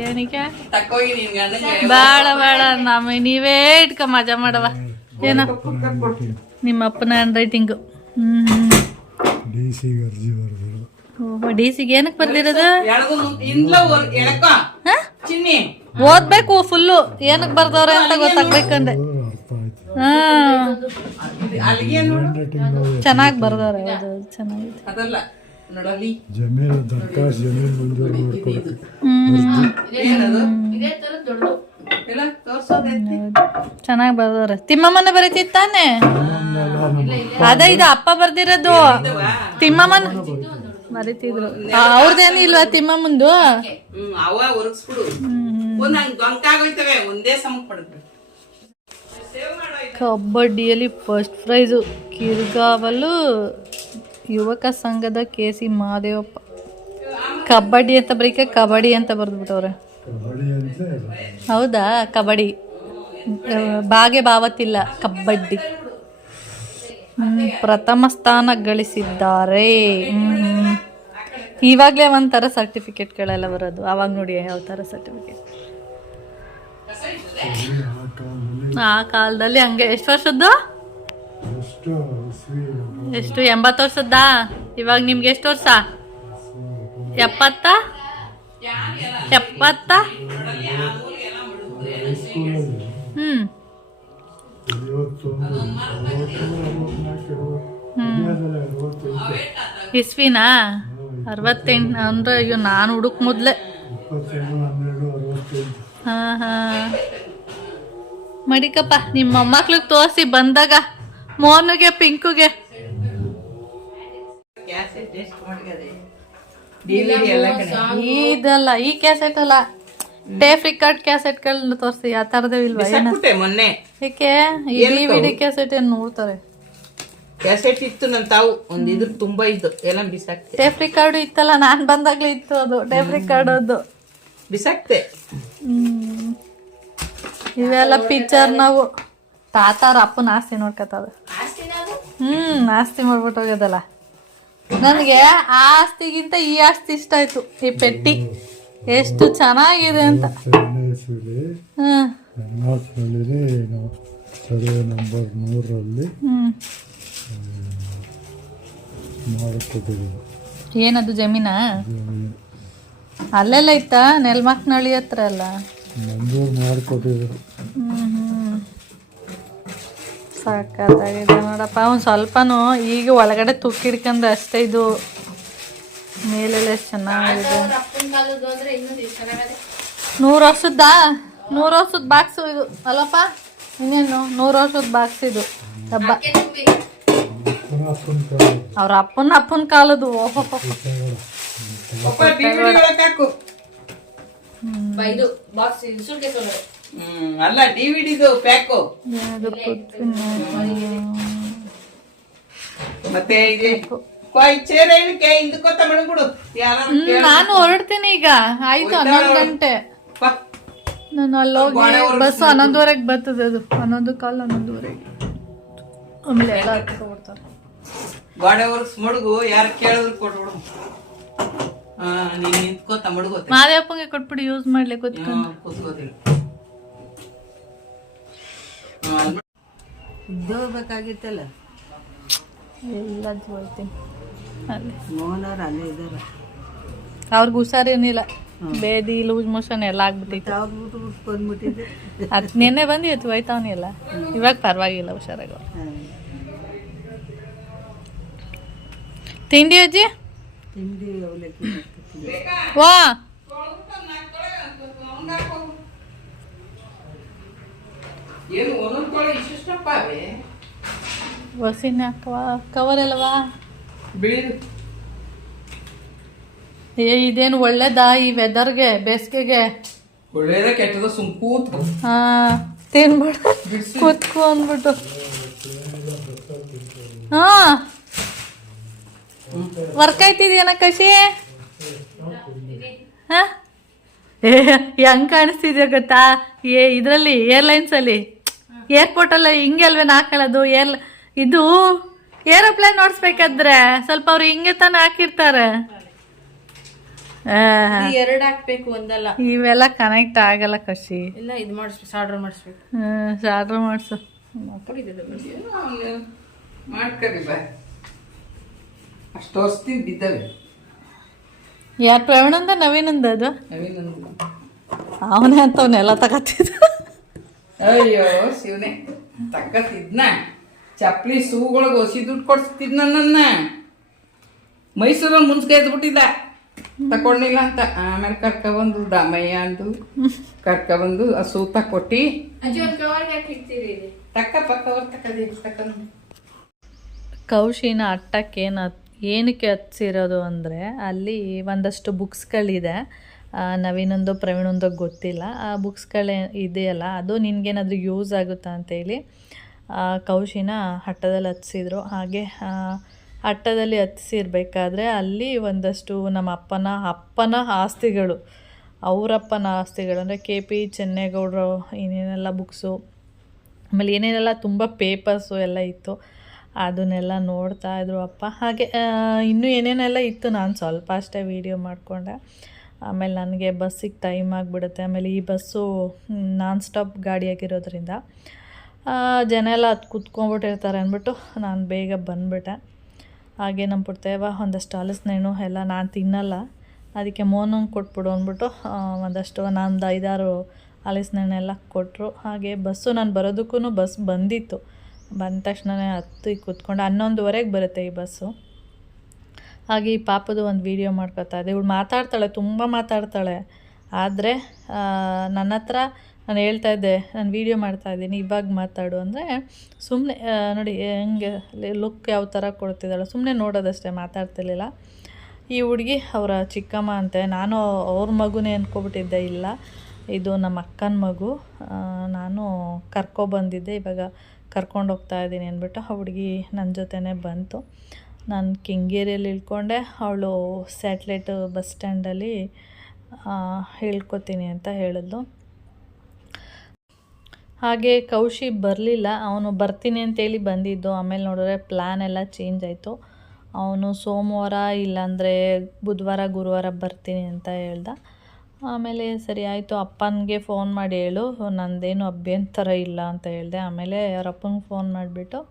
ಏನಕ್ಕೆ? ತಕ್ಕೋಗಿ ನಿನ್ ಗಂಡಂಗೆ ಬೇಡ ನೀವೇ ಇಟ್ಕೊ ಮಜಾ ಮಾಡವ. ಏನ ನಿಮ್ಮ ಅಪ್ಪನ ಹ್ಯಾಂಡ್ ರೈಟಿಂಗು? ಡಿ ಸಿ ಅರ್ಜಿ ಬರೆದರು. ಡಿ ಸಿಗೆ ಏನಕ್ಕೆ ಬರ್ದಿರೋದು? ಚಿನ್ನಿ ಓದ್ಬೇಕು ಫುಲ್ಲು, ಏನಕ್ಕೆ ಬರ್ದವ್ರೆ ಅಂತ ಗೊತ್ತಾಗ್ಬೇಕಂದ್ರೆ. ಅರ್ಥ ಆಯ್ತು. ಅಲ್ಲಿಗೆ ಚೆನ್ನಾಗಿ ಬರ್ದವ್ರೆ. ಚೆನ್ನಾಗಿದೆ. ಅದಲ್ಲ ನೋಡಲ್ಲಿ ಜಮೀನು ದರ್ಖಾಸ್ ಜಮೀನು ಮಂಜೂರು ಮಾಡ್ಕೊಡ್ತೀವಿ. ಏನದು ಇದೇ ತರ ದೊಡ್ಡದು ಎಲ್ಲ ತೋರ್ಸೋದೈತಿ. ಚೆನ್ನಾಗಿ ಬರ್ದವ್ರೆ. ತಿಮ್ಮಮ್ಮನ ಬರೀತಿತ್ತಾನೆ? ಅದ ಇದು ಅಪ್ಪ ಬರ್ದಿರೋದು. ತಿಮ್ಮಮ್ಮನ ಬರೀತಿದ್ರು. ಅವ್ರದ್ದೇನು ಇಲ್ವಾ ತಿಮ್ಮಮ್ಮಂದು? ಅವ ಒರಗಿಸ್ಬಿಡು. ಒಂದ್ ಹಂಗ್ ದೊಂಕ ಆಗೋಯ್ತವೆ, ಒಂದೇ ಸಮಕ್ ಪಡೆದ್ವಿ. ಕಬಡ್ಡಿಯಲ್ಲಿ ಫಸ್ಟ್ ಪ್ರೈಸು ಕಿರ್ಗಾವಲು ಯುವಕ ಸಂಘದ KC ಮಹಾದೇವಪ್ಪ. ಕಬಡ್ಡಿ ಅಂತ ಬರೀಕೆ ಕಬಡ್ಡಿ ಅಂತ ಬರೆದ್ಬಿಟ್ಟವ್ರೆ. ಕಬಡ್ಡಿ ಅಂತ ಹೌದಾ, ಕಬಡ್ಡಿ ಬಾಗೆ ಬಾವತ್ತಿಲ್ಲ, ಕಬಡ್ಡಿ. ಪ್ರಥಮ ಸ್ಥಾನ ಗಳಿಸಿದ್ದಾರೆ. ಇವಾಗಲೇ ಒಂಥರ ಸರ್ಟಿಫಿಕೇಟ್ಗಳೆಲ್ಲ ಬರೋದು. ಅವಾಗ ನೋಡಿ ಯಾವ ಥರ ಸರ್ಟಿಫಿಕೇಟ್. ಆ ಕಾಲದಲ್ಲಿ ಹಂಗೆ. ಎಷ್ಟು ವರ್ಷದ್ದು? ಎಷ್ಟು 80 ವರ್ಷದ್ದಾ? ಇವಾಗ ನಿಮ್ಗೆ ಎಷ್ಟು ವರ್ಷ? 70? 70? ಇಸ್ವಿನಾ? 68 ಅಂದ್ರೆ ಅಯ್ಯೋ ನಾನು ಹುಡುಕ್ ಮೊದ್ಲೆ. ಹಾ ಮಡಿಕಪ್ಪ, ನಿಮ್ಮ ಮೊಮ್ಮಕ್ಳಿಗೆ ತೋರಿಸಿ ಬಂದಾಗ, ಮೋನುಗೆ ಪಿಂಕುಗೆ. ಇದಲ್ಲ, ಈ ಕ್ಯಾಸೆಟ್ ಅಲ್ಲ, ಟೇಪ್ ರಿಕಾರ್ಡ್ ಕ್ಯಾಸೆಟ್ಗಳನ್ನ ತೋರಿಸಿ. ಆ ಥರದೇ ಇಲ್ವಾ? ಮೊನ್ನೆ ಏಕೆ ಈ DVD ಕ್ಯಾಸೆಟ್ ಏನು ನೋಡ್ತಾರೆ? ಕ್ಯಾಸೆಟ್ ಇತ್ತು ನನ್ನ ತಾವು ಒಂದು ಇದ್ರ ತುಂಬಾ ಇದ್ದು ಎಲ್ಲ ಬಿಸಾಕ್ತೆ. ಟೇಪ್ ರಿಕಾರ್ಡ್ ಇತ್ತಲ್ಲ, ನಾನು ಬಂದಾಗ್ಲೇ ಇತ್ತು ಅದು ಟೇಪ್ ರಿಕಾರ್ಡ್. ಅದು ಬಿಸಾಕ್ತೆ. ಇವೆಲ್ಲ ಪಿಕ್ಚರ್ ನಾವು ತಾತಾರ ಅಪ್ಪನ ಆಸ್ತಿ ನೋಡ್ಕೊತಾವ. ಆಸ್ತಿ ಮಾಡ್ಬಿಟ್ಟು ಹೋಗೋದಲ್ಲ. ನನಗೆ ಆ ಆಸ್ತಿಗಿಂತ ಈ ಆಸ್ತಿ ಇಷ್ಟ ಆಯ್ತು. ಈ ಪೆಟ್ಟಿ ಎಷ್ಟು ಚೆನ್ನಾಗಿದೆ ಅಂತ. ಸರ್ವೆ ನಂಬರ್ 100ರಲ್ಲಿ ಮಾಡಿಕೊಟ್ಟಿದ್ದೀವಿ. ಏನದು ಜಮೀನಾ? ಅಲ್ಲೆಲ್ಲ ಇತ್ತಾ? ನೆಲ್ಮಕ್ನಳ್ಳಿ ಹತ್ರ ಅಲ್ಲ ಮಂಜೂರು ಮಾಡಿಕೊಟ್ಟಿದ್ರು. ಸಾಕಾಗಿದೆ ನೋಡಪ್ಪ. ಒಂದು ಸ್ವಲ್ಪನೂ ಈಗ ಒಳಗಡೆ ತುಕ್ಕಿಡ್ಕೊಂಡು ಅಷ್ಟೇ. ಇದು ಮೇಲೆಲ್ಲ ಎಷ್ಟು ಚೆನ್ನಾಗಿದೆ. 100 ವರ್ಷದ್ದಾ? 100 ವರ್ಷದ ಬಾಕ್ಸು ಇದು ಅಲ್ಲಪ್ಪ? ಇನ್ನೇನು 100 ವರ್ಷದ ಬಾಕ್ಸ್ ಇದು ಡಬ್ಬ. ಅವ್ರ ಅಪ್ಪನ ಕಾಲದು. ಅಲ್ಲ ಡಿವಿಡಿದು ಪ್ಯಾಕು. ಮತ್ತೆ ನಾನು ಹೊರಡ್ತೀನಿ ಈಗ. ಆಯ್ತು 11 ಗಂಟೆ. ನಾನು ಅಲ್ಲೋಗಿ ಬಸ್ 11:30 ಬರ್ತದೆ. ಅದು 11 ಕಾಲ್ 11:30. ಆಮೇಲೆ ಎಲ್ಲ ಹತ್ಕೊಬಿಡ್ತಾರೆ. ಗೋಡೆ ವರ್ಕ್ಸ್ ಮಡುಗು ಯಾರು ಕೇಳಿದ್ರು ಕೊಟ್ಬಿಡು. ನೀನ್ ನಿಂತ್ಕೋತ ಮಡುಗೋತೆ. ಮಾದೇವಪ್ಪಂಗೆ ಕೊಟ್ಬಿಡಿ, ಯೂಸ್ ಮಾಡ್ಲಿ ಕೂತ್ಕೊಂಡು. ಕೂತ್ಕೋತೀನಿ. ಇದ್ದೋಗ್ಬೇಕಾಗಿತ್ತಲ್ಲ. ಎಲ್ಲ ಹೋಗ್ತೀನಿ ಅಲ್ಲಿ. ಮೋಹನವ್ರು ಅಲ್ಲೇ ಇದ್ದಾರೆ. ಅವ್ರಿಗೆ ಹುಷಾರೇನಿಲ್ಲ, ಬೇದಿ ಲೂಸ್ ಮೋಷನ್ ಎಲ್ಲ ಆಗ್ಬಿಟ್ಟಿತ್ತು. ಬಂದ್ಬಿಟ್ಟಿದ್ದೆ. ಅದು ನಿನ್ನೆ ಬಂದಿತ್ತು, ಹೋಯ್ತಾವನಿಲ್ಲ. ಇವಾಗ ಪರವಾಗಿಲ್ಲ, ಹುಷಾರಾಗ. ತಿಂಡಿ ಅಜ್ಜಿ? ತಿಂಡಿ ಅವಲಕ್ಕಿ ವಾ ಏನು ಒಂದೊಂದು ಕೊಳೆ ಇಷ್ಟಪ್ಪ ಅವೇ ಬಸ್ಸಿನ ಕವರ್ ಅಲ್ಲವಾ? ಬಿಳಿ ಇದೇನು ಒಳ್ಳೇದಾ ಈ ವೆದರ್ಗೆ, ಬೇಸಿಗೆಗೆ? ಒಳ್ಳೇದ ಕೆಟ್ಟದ ಸುಮ್ ಕೂತು ತಿನ್ಬಿಡು, ಕೂತ್ಕೊ ಅಂದ್ಬಿಟ್ಟು. ಹಾ ವರ್ಕ್ ಆಯ್ತಿದ್ಯಾನ ಕಶಿ? ಹಾ ಹೆಂಗ್ ಕಾಣಿಸ್ತಿದ್ಯಾ ಗೊತ್ತಾ? ಇದರಲ್ಲಿ ಏರ್ಲೈನ್ಸಲ್ಲಿ, ಏರ್ಪೋರ್ಟಲ್ಲಿ ಹಿಂಗೆ ಅಲ್ವೇನು ಹಾಕೊಳ್ಳೋದು? ಇದು ಏರೋಪ್ಲೇನ್ ನೋಡ್ಸ್ಬೇಕಾದ್ರೆ ಸ್ವಲ್ಪ ಅವ್ರು ಹಿಂಗೆ ತಾನೇ ಹಾಕಿರ್ತಾರೆ. ಎರಡು ಹಾಕ್ಬೇಕು, ಒಂದಲ್ಲ. ಇವೆಲ್ಲ ಕನೆಕ್ಟ್ ಆಗಲ್ಲ ಕಶಿ. ಇಲ್ಲ, ಇದು ಮಾಡಿಸ್ಬೇಕು, ಆರ್ಡರ್ ಮಾಡಿಸ್ಬೇಕು. ಆರ್ಡರ್ ಮಾಡಿಸು. ಮಾಡ್ಕರಿ ಬಾ. ಅಷ್ಟು ವರ್ಷದಿಂದ ಬಿದ್ದವೆ. ಯಾರು ಪ್ರವೀಣಂದ ನವೀನಂದ? ಅದು ಅವನೇ ಅಂತವನ್ನೆಲ್ಲ ತಗತ್ತಿದ್ದ. ಅಯ್ಯೋ ಶಿವನೇ, ತಕ್ಕತ್ತಿದ್ನ ಚಪ್ಪಲಿ ಸೂಗಳಿಗೆ ಹೊಸಿ ದುಡ್ಡು ಕೊಡ್ಸ್ತಿದ್ನ. ನನ್ನ ಮೈಸೂರಲ್ಲಿ ಮುನ್ಸ್ಗೆ ಎದ್ಬಿಟ್ಟಿದ್ದ, ತಕೊಂಡಿಲ್ಲ ಅಂತ. ಆಮೇಲೆ ಕರ್ಕೊಬಂದು ದಮಯ್ಯ ಅಂದು ಕರ್ಕೊಬಂದು ಆ ಸೂತ ಕೊಟ್ಟು ತಕ್ಕ ಪಕ್ಕ ಅವ್ರ ತಕ್ಕಂದು. ಕೌಶಿನ ಅಟ್ಟಕ್ಕೆ ಏನಕ್ಕೆ ಹಚ್ಚಿರೋದು ಅಂದರೆ ಅಲ್ಲಿ ಒಂದಷ್ಟು ಬುಕ್ಸ್ಗಳಿದೆ. ನವೀನೊಂದು ಪ್ರವೀಣೊಂದೋ ಗೊತ್ತಿಲ್ಲ. ಆ ಬುಕ್ಸ್ಗಳೇ ಇದೆಯಲ್ಲ ಅದು ನಿನಗೇನಾದರೂ ಯೂಸ್ ಆಗುತ್ತಾ ಅಂತೇಳಿ ಕೌಶಿನ ಹಟ್ಟದಲ್ಲಿ ಹತ್ಸಿದ್ರು. ಹಾಗೆ ಹಟ್ಟದಲ್ಲಿ ಹತ್ಸಿರ್ಬೇಕಾದ್ರೆ ಅಲ್ಲಿ ಒಂದಷ್ಟು ನಮ್ಮ ಅಪ್ಪನ ಆಸ್ತಿಗಳು, ಅವರಪ್ಪನ ಆಸ್ತಿಗಳು ಅಂದರೆ KP ಚೆನ್ನೇಗೌಡರು ಏನೇನೆಲ್ಲ ಬುಕ್ಸು, ಆಮೇಲೆ ಏನೇನೆಲ್ಲ ತುಂಬ ಪೇಪರ್ಸು ಎಲ್ಲ ಇತ್ತು ಅದನ್ನೆಲ್ಲ ನೋಡ್ತಾಯಿದ್ರು ಅಪ್ಪ. ಹಾಗೆ ಇನ್ನೂ ಏನೇನೆಲ್ಲ ಇತ್ತು, ನಾನು ಸ್ವಲ್ಪ ಅಷ್ಟೇ ವೀಡಿಯೋ ಮಾಡಿಕೊಂಡೆ. ಆಮೇಲೆ ನನಗೆ ಬಸ್ಸಿಗೆ ಟೈಮ್ ಆಗಿಬಿಡುತ್ತೆ. ಆಮೇಲೆ ಈ ಬಸ್ಸು ನಾನ್ ಸ್ಟಾಪ್ ಗಾಡಿಯಾಗಿರೋದ್ರಿಂದ ಜನ ಎಲ್ಲ ಅದು ಕುತ್ಕೊಂಡ್ಬಿಟ್ಟಿರ್ತಾರೆ ಅಂದ್ಬಿಟ್ಟು ನಾನು ಬೇಗ ಬಂದುಬಿಟ್ಟೆ. ಹಾಗೆ ನಮ್ಮ ಪುಟ್ಟವ್ವ ಒಂದಷ್ಟು ಹಲಸಿನಣ್ಣು ಎಲ್ಲ ನಾನು ತಿನ್ನಲ್ಲ, ಅದಕ್ಕೆ ಮೋನಂಗೆ ಕೊಟ್ಬಿಡು ಅಂದ್ಬಿಟ್ಟು ಒಂದಷ್ಟು ನಂದು 5-6 ಹಲಸಿನಣ್ಣೆಲ್ಲ ಕೊಟ್ಟರು. ಹಾಗೆ ಬಸ್ಸು ನಾನು ಬರೋದಕ್ಕೂ ಬಸ್ ಬಂದಿತ್ತು. ಬಂದ ತಕ್ಷಣವೇ ಹತ್ತಿ ಕೂತ್ಕೊಂಡು 11:15ಗೆ ಬರುತ್ತೆ ಈ ಬಸ್ಸು. ಹಾಗೆ ಈ ಪಾಪದು ಒಂದು ವೀಡಿಯೋ ಮಾಡ್ಕೊತಾ ಇದ್ದೆ. ಇವಳು ಮಾತಾಡ್ತಾಳೆ, ತುಂಬ ಮಾತಾಡ್ತಾಳೆ. ಆದರೆ ನನ್ನ ಹತ್ರ ನಾನು ಹೇಳ್ತಾ ಇದ್ದೆ ನಾನು ವೀಡಿಯೋ ಮಾಡ್ತಾಯಿದ್ದೀನಿ ಇವಾಗ ಮಾತಾಡು ಅಂದರೆ ಸುಮ್ಮನೆ ನೋಡಿ ಹೆಂಗೆ ಲುಕ್ ಯಾವ ಥರ ಕೊಡ್ತಿದ್ದಾಳೆ, ಸುಮ್ಮನೆ ನೋಡೋದಷ್ಟೇ, ಮಾತಾಡ್ತಿರ್ಲಿಲ್ಲ. ಈ ಹುಡುಗಿ ಅವರ ಚಿಕ್ಕಮ್ಮ ಅಂತೆ. ನಾನು ಅವ್ರ ಮಗುನೇ ಅಂದ್ಕೊಬಿಟ್ಟಿದ್ದೆ. ಇಲ್ಲ, ಇದು ನಮ್ಮ ಅಕ್ಕನ ಮಗು. ನಾನು ಕರ್ಕೊಬಂದಿದ್ದೆ, ಇವಾಗ ಕರ್ಕೊಂಡು ಹೋಗ್ತಾಯಿದ್ದೀನಿ ಅಂದ್ಬಿಟ್ಟು ಆ ಹುಡುಗಿ ನನ್ನ ಜೊತೆನೇ ಬಂತು. ನಾನು ಕೆಂಗೇರಿಯಲ್ಲಿ ಇಳ್ಕೊಂಡೆ, ಅವಳು ಸ್ಯಾಟ್ಲೈಟ್ ಬಸ್ ಸ್ಟ್ಯಾಂಡಲ್ಲಿ ಇಳ್ಕೊತೀನಿ ಅಂತ ಹೇಳಿದ್ಲು. ಹಾಗೆ ಕೌಶಿ ಬರಲಿಲ್ಲ, ಅವನು ಬರ್ತೀನಿ ಅಂತೇಳಿ ಬಂದಿದ್ದು. ಆಮೇಲೆ ನೋಡಿದ್ರೆ ಪ್ಲ್ಯಾನ್ ಎಲ್ಲ ಚೇಂಜ್ ಆಯಿತು. ಅವನು ಸೋಮವಾರ ಇಲ್ಲಾಂದರೆ ಬುಧವಾರ ಗುರುವಾರ ಬರ್ತೀನಿ ಅಂತ ಹೇಳ್ದ. ಆಮೇಲೆ ಸರಿ ಆಯಿತು, ಅಪ್ಪನಿಗೆ ಫೋನ್ ಮಾಡಿ ಹೇಳು ನಂದೇನು ಅಭ್ಯಂತರ ಇಲ್ಲ ಅಂತ ಹೇಳಿದೆ. ಆಮೇಲೆ ಅವ್ರ ಅಪ್ಪನಿಗೆ ಫೋನ್ ಮಾಡಿಬಿಟ್ಟು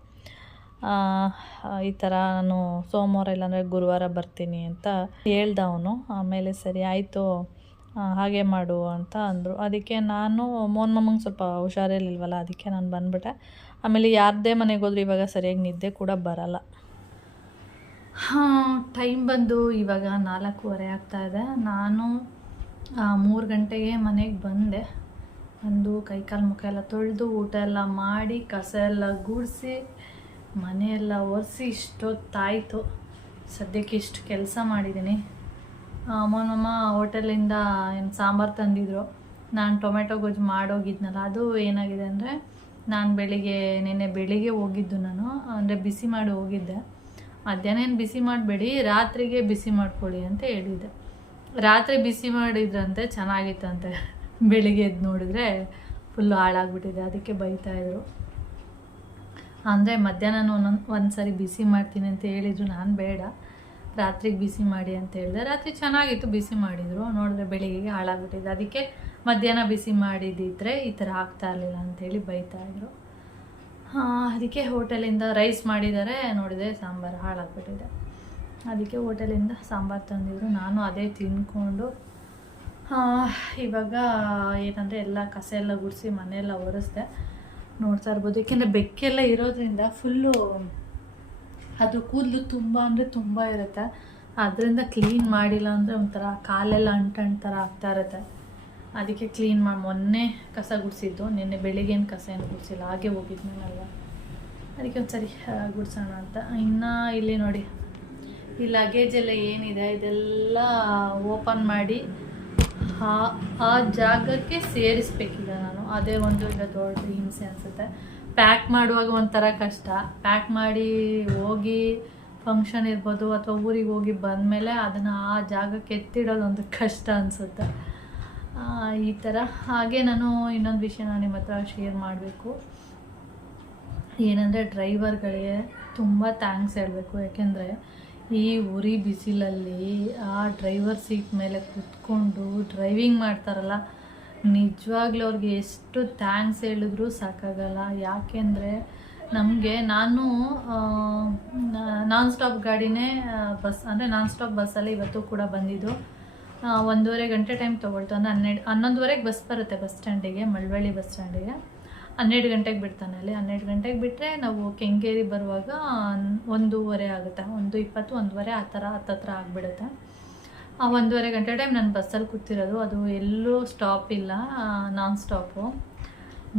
ಈ ಥರ ನಾನು ಸೋಮವಾರ ಇಲ್ಲಾಂದರೆ ಗುರುವಾರ ಬರ್ತೀನಿ ಅಂತ ಹೇಳ್ದ ಅವನು. ಆಮೇಲೆ ಸರಿ ಆಯಿತು ಹಾಗೆ ಮಾಡು ಅಂತ ಅಂದರು. ಅದಕ್ಕೆ ನಾನು ಮೋನಮ್ಮಂಗೆ ಸ್ವಲ್ಪ ಹುಷಾರಿರ್ಲಿಲ್ವಲ್ಲ, ಅದಕ್ಕೆ ನಾನು ಬಂದುಬಿಟ್ಟೆ. ಆಮೇಲೆ ಯಾರದೇ ಮನೆಗೆ ಹೋದ್ರು ಇವಾಗ ಸರಿಯಾಗಿ ನಿದ್ದೆ ಕೂಡ ಬರಲ್ಲ. ಟೈಮ್ ಬಂದು ಇವಾಗ 4:15 ಆಗ್ತಾಯಿದೆ. ನಾನು 3 ಗಂಟೆಗೆ ಮನೆಗೆ ಬಂದೆ. ಬಂದು ಕೈಕಾಲು ಮುಖ ಎಲ್ಲ ತೊಳೆದು ಊಟ ಎಲ್ಲ ಮಾಡಿ ಕಸ ಎಲ್ಲ ಗುಡಿಸಿ ಮನೆಯೆಲ್ಲ ಒರೆಸಿ ಇಷ್ಟೊತ್ತಾಯಿತು. ಸದ್ಯಕ್ಕೆ ಇಷ್ಟು ಕೆಲಸ ಮಾಡಿದ್ದೀನಿ. ಮೋನಮ್ಮ ಹೋಟೆಲಿಂದ ಏನು ಸಾಂಬಾರು ತಂದಿದ್ರು, ನಾನು ಟೊಮೆಟೊ ಗೊಜ್ಜು ಮಾಡೋಗಿದ್ನಲ್ಲ, ಅದು ಏನಾಗಿದೆ ಅಂದರೆ ನಾನು ನಿನ್ನೆ ಬೆಳಿಗ್ಗೆ ಹೋಗಿದ್ದು, ನಾನು ಅಂದರೆ ಬಿಸಿ ಮಾಡಿ ಹೋಗಿದ್ದೆ. ಮಧ್ಯಾಹ್ನ ಏನು ಬಿಸಿ ಮಾಡಬೇಡಿ, ರಾತ್ರಿಗೆ ಬಿಸಿ ಮಾಡ್ಕೊಳ್ಳಿ ಅಂತ ಹೇಳಿದ್ದೆ. ರಾತ್ರಿ ಬಿಸಿ ಮಾಡಿದ್ರಂತೆ, ಚೆನ್ನಾಗಿತ್ತಂತೆ. ಬೆಳಿಗ್ಗೆ ಎದ್ದು ನೋಡಿದ್ರೆ ಫುಲ್ಲು ಹಾಳಾಗ್ಬಿಟ್ಟಿದೆ. ಅದಕ್ಕೆ ಬೈತಾಯಿದ್ರು. ಅಂದರೆ ಮಧ್ಯಾಹ್ನ ಒಂದು ಸರಿ ಬಿಸಿ ಮಾಡ್ತೀನಿ ಅಂತ ಹೇಳಿದರು. ನಾನು ಬೇಡ, ರಾತ್ರಿಗೆ ಬಿಸಿ ಮಾಡಿ ಅಂತ ಹೇಳಿದೆ. ರಾತ್ರಿ ಚೆನ್ನಾಗಿತ್ತು, ಬಿಸಿ ಮಾಡಿದರು. ನೋಡಿದ್ರೆ ಬೆಳಿಗ್ಗೆಗೆ ಹಾಳಾಗ್ಬಿಟ್ಟಿದೆ. ಅದಕ್ಕೆ ಮಧ್ಯಾಹ್ನ ಬಿಸಿ ಮಾಡಿದ್ದಿದ್ರೆ ಈ ಥರ ಆಗ್ತಾ ಇರಲಿಲ್ಲ ಅಂಥೇಳಿ ಬೈತಾಯಿದ್ರು. ಅದಕ್ಕೆ ಹೋಟೆಲಿಂದ ರೈಸ್ ಮಾಡಿದ್ದಾರೆ, ನೋಡಿದೆ ಸಾಂಬಾರು ಹಾಳಾಗ್ಬಿಟ್ಟಿದೆ. ಅದಕ್ಕೆ ಹೋಟೆಲಿಂದ ಸಾಂಬಾರು ತಂದಿದ್ರು, ನಾನು ಅದೇ ತಿಂದ್ಕೊಂಡು ಇವಾಗ ಏನಂದರೆ ಎಲ್ಲ ಕಸ ಎಲ್ಲ ಗುಡಿಸಿ ಮನೆಯೆಲ್ಲ ಒರೆಸ್ದೆ. ನೋಡ್ತಾ ಇರ್ಬೋದು, ಏಕೆಂದರೆ ಬೆಕ್ಕೆಲ್ಲ ಇರೋದ್ರಿಂದ ಫುಲ್ಲು ಅದು ಕೂದಲು ತುಂಬ ಅಂದರೆ ತುಂಬ ಇರುತ್ತೆ. ಅದರಿಂದ ಕ್ಲೀನ್ ಮಾಡಿಲ್ಲ ಅಂದರೆ ಒಂಥರ ಕಾಲೆಲ್ಲ ಅಂಟು ಥರ ಆಗ್ತಾ ಇರುತ್ತೆ. ಅದಕ್ಕೆ ಕ್ಲೀನ್ ಮಾಡಿ ಮೊನ್ನೆ ಕಸ ಗುಡಿಸಿದ್ದು, ನಿನ್ನೆ ಬೆಳಿಗ್ಗೆನು ಕಸ ಏನು ಗುಡಿಸಿಲ್ಲ, ಹಾಗೆ ಹೋಗಿದ್ನಲ್ವ, ಅದಕ್ಕೆ ಒಂದು ಸರಿ ಗುಡಿಸೋಣ ಅಂತ. ಇನ್ನು ಇಲ್ಲಿ ನೋಡಿ, ಈ ಲಗೇಜೆಲ್ಲ ಏನಿದೆ ಇದೆಲ್ಲ ಓಪನ್ ಮಾಡಿ ಆ ಜಾಗಕ್ಕೆ ಸೇರಿಸ್ಬೇಕೀಗ ನಾನು. ಅದೇ ಒಂದು ಈಗ ದೊಡ್ಡ ಹಿಂಸೆ ಅನಿಸುತ್ತೆ. ಪ್ಯಾಕ್ ಮಾಡುವಾಗ ಒಂಥರ ಕಷ್ಟ, ಪ್ಯಾಕ್ ಮಾಡಿ ಹೋಗಿ ಫಂಕ್ಷನ್ ಇರ್ಬೋದು ಅಥವಾ ಊರಿಗೆ ಹೋಗಿ ಬಂದಮೇಲೆ ಅದನ್ನು ಆ ಜಾಗಕ್ಕೆ ಎತ್ತಿಡೋದು ಒಂದು ಕಷ್ಟ ಅನಿಸುತ್ತೆ. ಈ ಥರ. ಹಾಗೆ ನಾನು ಇನ್ನೊಂದು ವಿಷಯ ನಿಮ್ಮ ಹತ್ರ ಶೇರ್ ಮಾಡಬೇಕು. ಏನಂದರೆ ಡ್ರೈವರ್ಗಳಿಗೆ ತುಂಬ ಥ್ಯಾಂಕ್ಸ್ ಹೇಳಬೇಕು. ಯಾಕೆಂದರೆ ಈ ಉರಿ ಬಿಸಿಲಲ್ಲಿ ಆ ಡ್ರೈವರ್ ಸೀಟ್ ಮೇಲೆ ಕೂತ್ಕೊಂಡು ಡ್ರೈವಿಂಗ್ ಮಾಡ್ತಾರಲ್ಲ, ನಿಜವಾಗ್ಲೂ ಅವ್ರಿಗೆ ಎಷ್ಟು ಥ್ಯಾಂಕ್ಸ್ ಹೇಳಿದ್ರು ಸಾಕಾಗಲ್ಲ. ಯಾಕೆಂದರೆ ನಮಗೆ ನಾನು ನಾನ್ ಸ್ಟಾಪ್ ಗಾಡಿನೇ ಬಸ್ ಅಂದರೆ ನಾನ್ ಸ್ಟಾಪ್ ಬಸ್ಸಲ್ಲಿ ಇವತ್ತು ಕೂಡ ಬಂದಿದ್ದು. 1.5 ಗಂಟೆ ಟೈಮ್ ತೊಗೊಳ್ತು. ಅಂದರೆ 11:30ಗೆ ಬಸ್ ಬರುತ್ತೆ ಬಸ್ ಸ್ಟ್ಯಾಂಡಿಗೆ, ಮಳವಳ್ಳಿ ಬಸ್ ಸ್ಟ್ಯಾಂಡಿಗೆ. 12 ಗಂಟೆಗೆ ಬಿಡ್ತಾನೆ ಅಲ್ಲಿ. 12 ಗಂಟೆಗೆ ಬಿಟ್ಟರೆ ನಾವು ಕೆಂಗೇರಿ ಬರುವಾಗ 1:15 ಆಗುತ್ತೆ, 1:20, 1:15 ಆ ಥರ ಹತ್ತತ್ರ ಆಗಿಬಿಡುತ್ತೆ. ಆ 1.5 ಗಂಟೆ ಟೈಮ್ ನಾನು ಬಸ್ಸಲ್ಲಿ ಕೂತಿರೋದು. ಅದು ಎಲ್ಲೂ ಸ್ಟಾಪ್ ಇಲ್ಲ, ನಾನ್ ಸ್ಟಾಪು.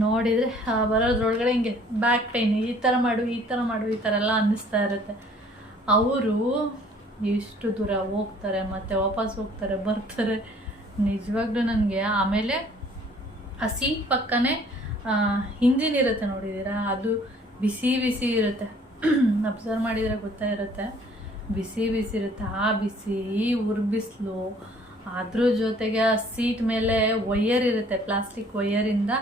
ನೋಡಿದರೆ ಬರೋದ್ರೊಳಗಡೆ ಹಿಂಗೆ ಬ್ಯಾಕ್ ಪೈನ್, ಈ ಥರ ಮಾಡು ಈ ಥರ ಮಾಡು ಈ ಥರ ಎಲ್ಲ ಅನ್ನಿಸ್ತಾ ಇರುತ್ತೆ. ಅವರು ಎಷ್ಟು ದೂರ ಹೋಗ್ತಾರೆ ಮತ್ತು ವಾಪಸ್ ಹೋಗ್ತಾರೆ ಬರ್ತಾರೆ, ನಿಜವಾಗ್ಲೂ ನನಗೆ. ಆಮೇಲೆ ಆ ಸೀಟ್ ಪಕ್ಕನೇ ಹಿಂದಿನಿರುತ್ತೆ ನೋಡಿದ್ದೀರಾ, ಅದು ಬಿಸಿ ಬಿಸಿ ಇರುತ್ತೆ. ಅಬ್ಸರ್ವ್ ಮಾಡಿದರೆ ಗೊತ್ತಾ ಇರುತ್ತೆ, ಬಿಸಿ ಬಿಸಿ ಇರುತ್ತೆ. ಆ ಬಿಸಿ, ಈ ಬಿಸಿಲು, ಅದ್ರ ಜೊತೆಗೆ ಆ ಸೀಟ್ ಮೇಲೆ ವೈಯರ್ ಇರುತ್ತೆ, ಪ್ಲಾಸ್ಟಿಕ್ ವೈಯರಿಂದ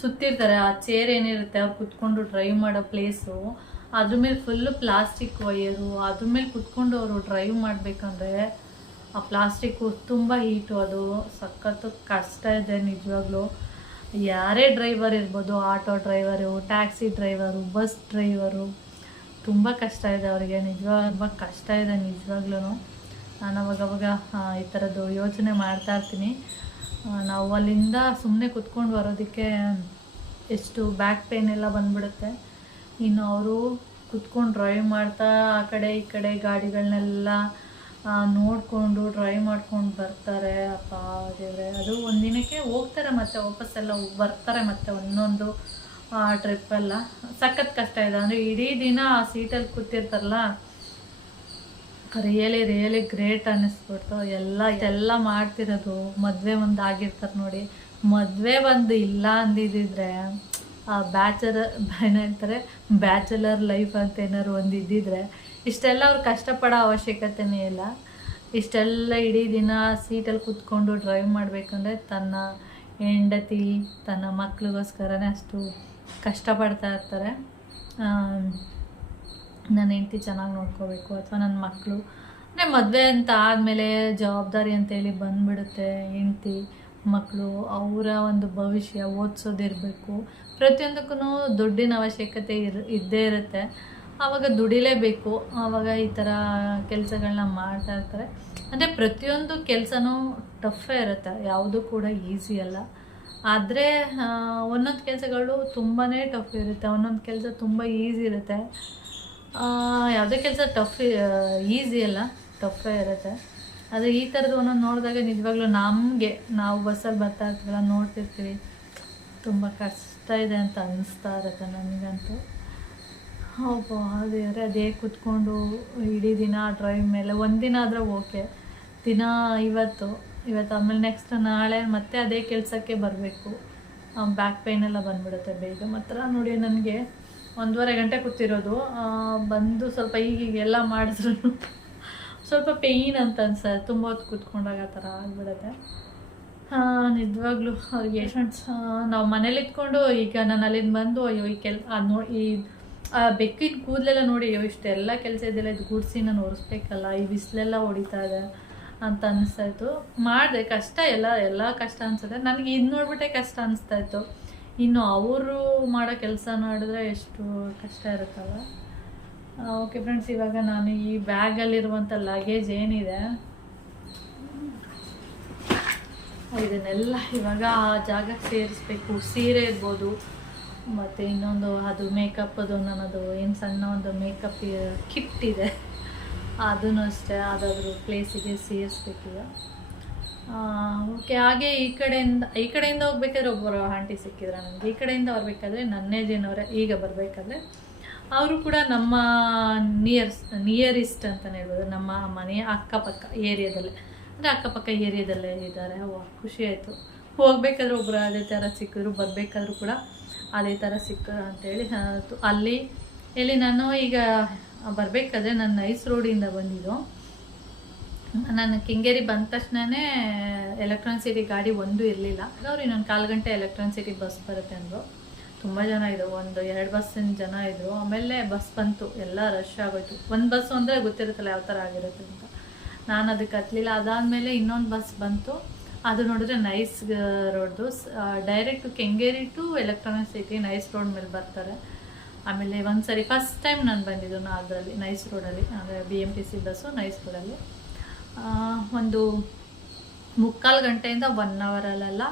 ಸುತ್ತಿರ್ತಾರೆ. ಆ ಚೇರ್ ಏನಿರುತ್ತೆ ಅವ್ರು ಕುತ್ಕೊಂಡು ಡ್ರೈವ್ ಮಾಡೋ ಪ್ಲೇಸು, ಅದ್ರ ಮೇಲೆ ಫುಲ್ಲು ಪ್ಲಾಸ್ಟಿಕ್ ವೈಯರು. ಅದ್ರ ಮೇಲೆ ಕುತ್ಕೊಂಡು ಅವರು ಡ್ರೈವ್ ಮಾಡಬೇಕಂದ್ರೆ ಆ ಪ್ಲಾಸ್ಟಿಕ್ಕು ತುಂಬ ಹೀಟು, ಅದು ಸಖತ್ತು ಕಷ್ಟ ಇದೆ ನಿಜವಾಗ್ಲೂ. ಯಾರೇ ಡ್ರೈವರ್ ಇರ್ಬೋದು, auto driver, taxi driver, bus driver, ತುಂಬ ಕಷ್ಟ ಇದೆ ಅವರಿಗೆ. ನಿಜವಾಗ ಕಷ್ಟ ಇದೆ ನಿಜವಾಗ್ಲೂ. ನಾನು ಅವಾಗವಾಗ ಈ ಥರದ್ದು ಯೋಚನೆ ಮಾಡ್ತಾ ಇರ್ತೀನಿ. ನಾವು ಅಲ್ಲಿಂದ ಸುಮ್ಮನೆ ಕುತ್ಕೊಂಡು ಬರೋದಕ್ಕೆ ಎಷ್ಟು ಬ್ಯಾಕ್ ಪೇನ್ ಎಲ್ಲ ಬಂದ್ಬಿಡುತ್ತೆ. ಇನ್ನು ಅವರು ಕುತ್ಕೊಂಡು ಡ್ರೈವ್ ಮಾಡ್ತಾ ಆ ಕಡೆ ಈ ಕಡೆ ಗಾಡಿಗಳನ್ನೆಲ್ಲ ನೋಡಿಕೊಂಡು ಡ್ರೈವ್ ಮಾಡ್ಕೊಂಡು ಬರ್ತಾರೆ. ಅಪ್ಪ ದೇವ್ರೆ, ಅದು ಒಂದಿನಕ್ಕೆ ಹೋಗ್ತಾರೆ ಮತ್ತೆ ವಾಪಸ್ಸೆಲ್ಲ ಬರ್ತಾರೆ ಮತ್ತೆ ಒಂದೊಂದು ಟ್ರಿಪ್ಪೆಲ್ಲ. ಸಖತ್ ಕಷ್ಟ ಇದೆ. ಅಂದರೆ ಇಡೀ ದಿನ ಆ ಸೀಟಲ್ಲಿ ಕೂತಿರ್ತಾರಲ್ಲ, ರಿಯಲಿ ಗ್ರೇಟ್ ಅನ್ನಿಸ್ಬಿಡ್ತು. ಎಲ್ಲ ಮಾಡ್ತಿರೋದು. ಮದುವೆ ಒಂದು ಆಗಿರ್ತಾರೆ ನೋಡಿ, ಮದುವೆ ಒಂದು ಇಲ್ಲ ಅಂದಿದ್ದಿದ್ರೆ ಏನಂತಾರೆ ಬ್ಯಾಚುಲರ್ ಲೈಫ್ ಅಂತ ಏನಾದ್ರು ಒಂದು ಇದ್ದಿದ್ರೆ ಇಷ್ಟೆಲ್ಲ ಅವ್ರು ಕಷ್ಟಪಡೋ ಅವಶ್ಯಕತೆನೇ ಇಲ್ಲ. ಇಷ್ಟೆಲ್ಲ ಇಡೀ ದಿನ ಸೀಟಲ್ಲಿ ಕೂತ್ಕೊಂಡು ಡ್ರೈವ್ ಮಾಡಬೇಕಂದ್ರೆ ತನ್ನ ಹೆಂಡತಿ, ತನ್ನ ಮಕ್ಳಿಗೋಸ್ಕರನೇ ಅಷ್ಟು ಕಷ್ಟಪಡ್ತಾ ಇರ್ತಾರೆ. ನನ್ನ ಹೆಂಡತಿ ಚೆನ್ನಾಗಿ ನೋಡ್ಕೋಬೇಕು, ಅಥವಾ ನನ್ನ ಮಕ್ಕಳು, ಅಂದರೆ ಮದುವೆ ಅಂತ ಆದಮೇಲೆ ಜವಾಬ್ದಾರಿ ಅಂತೇಳಿ ಬಂದುಬಿಡುತ್ತೆ. ಹೆಂಡತಿ, ಮಕ್ಕಳು, ಅವರ ಒಂದು ಭವಿಷ್ಯ ಓದಿಸೋದಿರಬೇಕು. ಪ್ರತಿಯೊಂದಕ್ಕೂ ದುಡ್ಡಿನ ಅವಶ್ಯಕತೆ ಇದ್ದೇ ಇರುತ್ತೆ. ಆವಾಗ ದುಡಿಲೇಬೇಕು. ಆವಾಗ ಈ ಥರ ಕೆಲಸಗಳನ್ನ ಮಾಡ್ತಾ ಇರ್ತಾರೆ. ಅಂದರೆ ಪ್ರತಿಯೊಂದು ಕೆಲಸನೂ ಟಫೇ ಇರುತ್ತೆ, ಯಾವುದೂ ಕೂಡ ಈಸಿ ಅಲ್ಲ. ಆದರೆ ಒಂದೊಂದು ಕೆಲಸಗಳು ತುಂಬಾ ಟಫ್ ಇರುತ್ತೆ, ಒಂದೊಂದು ಕೆಲಸ ತುಂಬ ಈಸಿ ಇರುತ್ತೆ. ಯಾವುದೇ ಕೆಲಸ ಈಸಿ ಅಲ್ಲ, ಟಫೇ ಇರುತ್ತೆ. ಆದರೆ ಈ ಥರದ್ದು ಒಂದೊಂದು ನೋಡಿದಾಗ ನಿಜವಾಗ್ಲೂ ನಾವು ಬಸ್ಸಲ್ಲಿ ಬರ್ತಾ ಇರ್ತೀವಲ್ಲ, ನೋಡ್ತಿರ್ತೀವಿ, ತುಂಬ ಕಷ್ಟ ಇದೆ ಅಂತ ಅನ್ನಿಸ್ತಾ ಇರುತ್ತೆ ನನಗಂತೂ. ದೇವ್ರೆ, ಅದೇ ಕೂತ್ಕೊಂಡು ಇಡೀ ದಿನ ಡ್ರೈವ್ ಮೇಲೆ ಒಂದಿನ ಆದರೆ ಓಕೆ, ಇವತ್ತು ಆಮೇಲೆ ನೆಕ್ಸ್ಟ್ ನಾಳೆ ಮತ್ತೆ ಅದೇ ಕೆಲಸಕ್ಕೆ ಬರಬೇಕು. ಬ್ಯಾಕ್ ಪೇನೆಲ್ಲ ಬಂದ್ಬಿಡುತ್ತೆ ಬೇಗ. ಮಾತ್ರ ನೋಡಿ, ನನಗೆ 1.5 ಗಂಟೆ ಕೂತಿರೋದು, ಬಂದು ಸ್ವಲ್ಪ ಈಗೆಲ್ಲ ಮಾಡಿದ್ರು ಸ್ವಲ್ಪ ಪೇಯ್ನ್ ಅಂತ ಅನ್ಸತ್ತೆ. ತುಂಬ ಹೊತ್ತು ಕೂತ್ಕೊಂಡಾಗ ಆ ಥರ ಆಗಿಬಿಡುತ್ತೆ. ನಿಜವಾಗ್ಲೂ ಅವ್ರಿಗೆ ಫ್ರೆಂಡ್ಸ್, ನಾವು ಮನೇಲಿ ಇಟ್ಕೊಂಡು ಈಗ ನಾನು ಅಲ್ಲಿಂದ ಬಂದು ಅಯ್ಯೋ ಈ ಬೆಕ್ಕಿನ ಕೂದಲೆಲ್ಲ ನೋಡಿ, ಅಯ್ಯೋ ಇಷ್ಟೆಲ್ಲ ಕೆಲಸ ಇದೆಲ್ಲ ಇದು ಗುಡಿಸಿ ನಾನು ಒರೆಸ್ಬೇಕಲ್ಲ, ಈ ಬಿಸಿಲೆಲ್ಲ ಹೊಡಿತಾ ಇದೆ ಅಂತ ಅನ್ನಿಸ್ತಾಯಿತ್ತು. ಮಾಡಿದೆ, ಕಷ್ಟ ಎಲ್ಲ ಕಷ್ಟ ಅನಿಸುತ್ತೆ ನನಗೆ. ಇದು ನೋಡ್ಬಿಟ್ಟೆ ಕಷ್ಟ ಅನಿಸ್ತಾಯಿತ್ತು. ಇನ್ನು ಅವರು ಮಾಡೋ ಕೆಲಸ ನೋಡಿದ್ರೆ ಎಷ್ಟು ಕಷ್ಟ ಇರುತ್ತಲ್ಲ. ಓಕೆ ಫ್ರೆಂಡ್ಸ್, ಇವಾಗ ನಾನು ಈ ಬ್ಯಾಗಲ್ಲಿರುವಂಥ ಲಗೇಜ್ ಏನಿದೆ ಇದನ್ನೆಲ್ಲ ಇವಾಗ ಆ ಜಾಗಕ್ಕೆ ಸೇರಿಸ್ಬೇಕು. ಸೀರೆ ಇರ್ಬೋದು, ಮತ್ತು ಇನ್ನೊಂದು ಅದು ಮೇಕಪ್ಪದು, ನನ್ನದು ಏನು ಸಣ್ಣ ಒಂದು ಮೇಕಪ್ ಕಿಟ್ ಇದೆ, ಅದೂ ಅಷ್ಟೇ ಯಾವುದಾದ್ರೂ ಪ್ಲೇಸಿಗೆ ಸೇರಿಸ್ಬೇಕೀಗ. ಓಕೆ. ಹಾಗೆ ಈ ಕಡೆಯಿಂದ ಹೋಗ್ಬೇಕಾದ್ರೆ ಒಬ್ಬರು ಆಂಟಿ ಸಿಕ್ಕಿದ್ರು ನನಗೆ. ಈ ಕಡೆಯಿಂದ ಬರಬೇಕಾದ್ರೆ ನನ್ನ ಏಜಿನವರೇ, ಈಗ ಬರಬೇಕಾದ್ರೆ ಅವರು ಕೂಡ ನಮ್ಮ ನಿಯರಿಸ್ಟ್ ಅಂತಲೇ ಹೇಳ್ಬೋದು, ನಮ್ಮ ಮನೆಯ ಅಕ್ಕಪಕ್ಕ ಏರಿಯಾದಲ್ಲೇ, ಅಂದರೆ ಅಕ್ಕಪಕ್ಕ ಏರಿಯಾದಲ್ಲೇ ಇದ್ದಾರೆ. ಖುಷಿ ಆಯಿತು. ಹೋಗ್ಬೇಕಾದ್ರೆ ಒಬ್ಬರು ಅದೇ ಥರ ಸಿಕ್ಕಿದ್ರು, ಬರಬೇಕಾದ್ರೂ ಕೂಡ ಅದೇ ಥರ ಸಿಕ್ಕರು ಅಂತೇಳಿ. ಇಲ್ಲಿ ನಾನು ಈಗ ಬರಬೇಕಾದ್ರೆ ನಾನು ನೈಸ್ ರೋಡಿಂದ ಬಂದಿದ್ದು. ನಾನು ಕೆಂಗೇರಿ ಬಂದ ತಕ್ಷಣವೇ ಎಲೆಕ್ಟ್ರಾನಿಕ್ ಸಿಟಿ ಗಾಡಿ ಒಂದು ಇರಲಿಲ್ಲ. ಅವ್ರು ಇನ್ನೊಂದು 1/4 ಗಂಟೆ ಎಲೆಕ್ಟ್ರಾನಿಕ್ ಸಿಟಿ ಬಸ್ ಬರುತ್ತೆ ಅಂದರು. ತುಂಬ ಜನ ಇದ್ದರು, 1-2 ಬಸ್ಸಿನ ಜನ ಇದ್ದರು. ಆಮೇಲೆ ಬಸ್ ಬಂತು, ಎಲ್ಲ ರಶ್ ಆಗೋಯ್ತು. ಒಂದು ಬಸ್ಸು ಅಂದರೆ ಗೊತ್ತಿರುತ್ತಲ್ಲ ಯಾವ ಥರ ಆಗಿರುತ್ತೆ ಅಂತ. ನಾನು ಅದಕ್ಕೆ ಹತ್ತಲಿಲ್ಲ. ಅದಾದಮೇಲೆ ಇನ್ನೊಂದು ಬಸ್ ಬಂತು, ಅದು ನೋಡಿದ್ರೆ ನೈಸ್ ರೋಡ್ದು, direct Kengeri to electronic city nice road ಮೇಲೆ ಬರ್ತಾರೆ. ಆಮೇಲೆ ಒಂದು ಸರಿ ಫಸ್ಟ್ ಟೈಮ್ ನಾನು ಬಂದಿದ್ದು ಅದರಲ್ಲಿ, ನೈಸ್ ರೋಡಲ್ಲಿ, ಅಂದರೆ BMTC ಬಸ್ಸು ನೈಸ್ ರೋಡಲ್ಲಿ. ಒಂದು 3/4 ಗಂಟೆಯಿಂದ 1 ಅವರಲ್ಲೆಲ್ಲ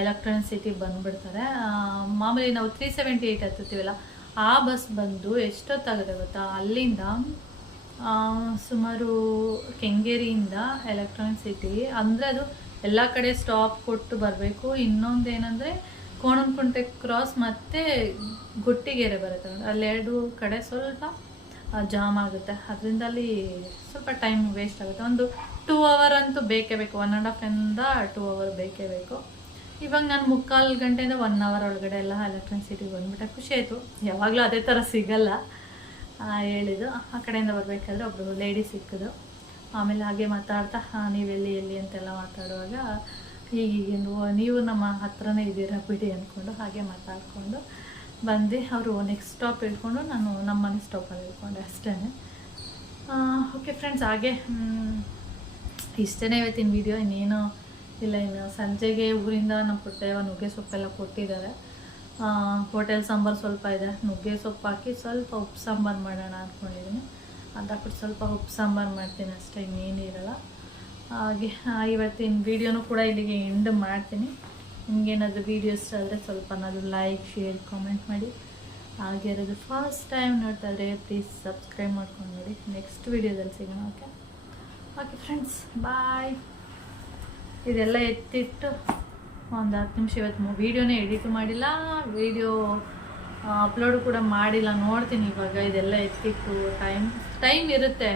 ಎಲೆಕ್ಟ್ರಾನಿಕ್ ಸಿಟಿ ಬಂದುಬಿಡ್ತಾರೆ. ಮಾಮೂಲಿ ನಾವು 378 ಹತ್ತುತ್ತೀವಲ್ಲ, ಆ ಬಸ್ ಬಂದು ಎಷ್ಟೊತ್ತಾಗುತ್ತೆ ಗೊತ್ತಾ, ಅಲ್ಲಿಂದ ಸುಮಾರು ಕೆಂಗೇರಿಯಿಂದ ಎಲೆಕ್ಟ್ರಾನಿಕ್ ಸಿಟಿ ಅಂದರೆ ಅದು ಎಲ್ಲ ಕಡೆ ಸ್ಟಾಪ್ ಕೊಟ್ಟು ಬರಬೇಕು. ಇನ್ನೊಂದು ಏನಂದರೆ ಕೋಣನಕುಂಟೆ ಕ್ರಾಸ್ ಮತ್ತು ಗೊಟ್ಟಿಗೆರೆ ಬರುತ್ತೆ, ಅಲ್ಲೆರಡು ಕಡೆ ಸ್ವಲ್ಪ ಜಾಮ್ ಆಗುತ್ತೆ. ಅದರಿಂದ ಅಲ್ಲಿ ಸ್ವಲ್ಪ ಟೈಮ್ ವೇಸ್ಟ್ ಆಗುತ್ತೆ. ಒಂದು 2 hour ಅಂತೂ ಬೇಕೇ ಬೇಕು, 1.5 ಇಂದ 2 hour ಬೇಕೇ ಬೇಕು. ಇವಾಗ ನಾನು 3/4 ಗಂಟೆಯಿಂದ 1 hour ಒಳಗಡೆ ಎಲ್ಲ ಎಲೆಕ್ಟ್ರಿಸಿಟಿ ಬಂದ್ಬಿಟ್ಟೆ. ಖುಷಿ ಆಯಿತು. ಯಾವಾಗಲೂ ಅದೇ ಥರ ಸಿಗಲ್ಲ ಹೇಳಿದ್ದು. ಆ ಕಡೆಯಿಂದ ಬರಬೇಕಾದ್ರೆ ಒಬ್ಬರು ಲೇಡಿ ಸಿಕ್ಕಿದ್ರು. ಆಮೇಲೆ ಹಾಗೆ ಮಾತಾಡ್ತಾ ನೀವೆಲ್ಲಿ ಅಂತೆಲ್ಲ ಮಾತಾಡುವಾಗ ಹೀಗೆ ನೀವು ನಮ್ಮ ಹತ್ರನೇ ಇದ್ದೀರಾ ಬಿಡಿ ಅಂದ್ಕೊಂಡು ಹಾಗೆ ಮಾತಾಡಿಕೊಂಡು ಬಂದು ಅವರು ನೆಕ್ಸ್ಟ್ ಸ್ಟಾಪ್ ಇಳ್ಕೊಂಡು ನಾನು ನಮ್ಮ ಮನೆ ಸ್ಟಾಪಲ್ಲಿ ಇಳ್ಕೊಂಡೆ ಅಷ್ಟೇ. ಓಕೆ ಫ್ರೆಂಡ್ಸ್, ಹಾಗೆ ಇಷ್ಟೇ ಇವತ್ತಿನ ವಿಡಿಯೋ. ಇನ್ನೇನು ಇಲ್ಲ, ಇನ್ನು ಸಂಜೆಗೆ ಊರಿಂದ ನಮ್ಮ ಪುಟ್ಟದೇವ ನುಗ್ಗೆ ಸೊಪ್ಪೆಲ್ಲ ಕೊಟ್ಟಿದ್ದಾರೆ. ಹೋಟೆಲ್ ಸಾಂಬಾರು ಸ್ವಲ್ಪ ಇದೆ, ನುಗ್ಗೆ ಸೊಪ್ಪು ಹಾಕಿ ಸ್ವಲ್ಪ ಉಪ್ಪು ಸಾಂಬಾರು ಮಾಡೋಣ ಅಂದ್ಕೊಂಡಿದ್ದೀನಿ. ಅದಾಕ್ಬಿಟ್ಟು ಸ್ವಲ್ಪ ಉಪ್ಪು ಸಾಂಬಾರು ಮಾಡ್ತೀನಿ ಅಷ್ಟೇ, ಇನ್ನೇನು ಇರೋಲ್ಲ. ಹಾಗೆ ಇವತ್ತಿನ ವೀಡಿಯೋನೂ ಕೂಡ ಇಲ್ಲಿಗೆ ಎಂಡ್ ಮಾಡ್ತೀನಿ. ನಿಮಗೇನಾದರೂ ವೀಡಿಯೋ ಇಷ್ಟ ಆದರೆ ಸ್ವಲ್ಪನಾದರೂ ಲೈಕ್, ಶೇರ್, ಕಾಮೆಂಟ್ ಮಾಡಿ. ಹಾಗೆ ಇರೋದು ಫಸ್ಟ್ ಟೈಮ್ ನೋಡ್ತಾ ಇದ್ರೆ ಪ್ಲೀಸ್ ಸಬ್ಸ್ಕ್ರೈಬ್ ಮಾಡ್ಕೊಂಡು ನೋಡಿ. ನೆಕ್ಸ್ಟ್ ವೀಡಿಯೋದಲ್ಲಿ ಸಿಗೋಣ. ಓಕೆ ಫ್ರೆಂಡ್ಸ್, ಬಾಯ್. ಇದೆಲ್ಲ ಎತ್ತಿಟ್ಟು ಒಂದು 10 ನಿಮಿಷ ಇವತ್ತು ವೀಡಿಯೋನೇ ಎಡಿಟ್ ಮಾಡಿಲ್ಲ, ವೀಡಿಯೋ ಅಪ್ಲೋಡ್ ಕೂಡ ಮಾಡಿಲ್ಲ. ನೋಡ್ತೀನಿ ಇವಾಗ ಇದೆಲ್ಲ ಎತ್ತಿಟ್ಟು ಟೈಮ್ ಇರುತ್ತೆ.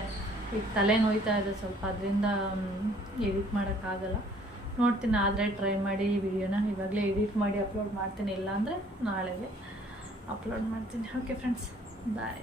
ಈಗ ತಲೆ ನೋಯ್ತಾ ಇದೆ ಸ್ವಲ್ಪ, ಅದರಿಂದ ಎಡಿಟ್ ಮಾಡೋಕ್ಕಾಗಲ್ಲ. ನೋಡ್ತೀನಿ, ಆದರೆ ಟ್ರೈ ಮಾಡಿ ವಿಡಿಯೋನ ಇವಾಗಲೇ ಎಡಿಟ್ ಮಾಡಿ ಅಪ್ಲೋಡ್ ಮಾಡ್ತೀನಿ. ಇಲ್ಲ ಅಂದರೆ ನಾಳೆಗೆ ಅಪ್ಲೋಡ್ ಮಾಡ್ತೀನಿ. ಓಕೆ ಫ್ರೆಂಡ್ಸ್, ಬಾಯ್.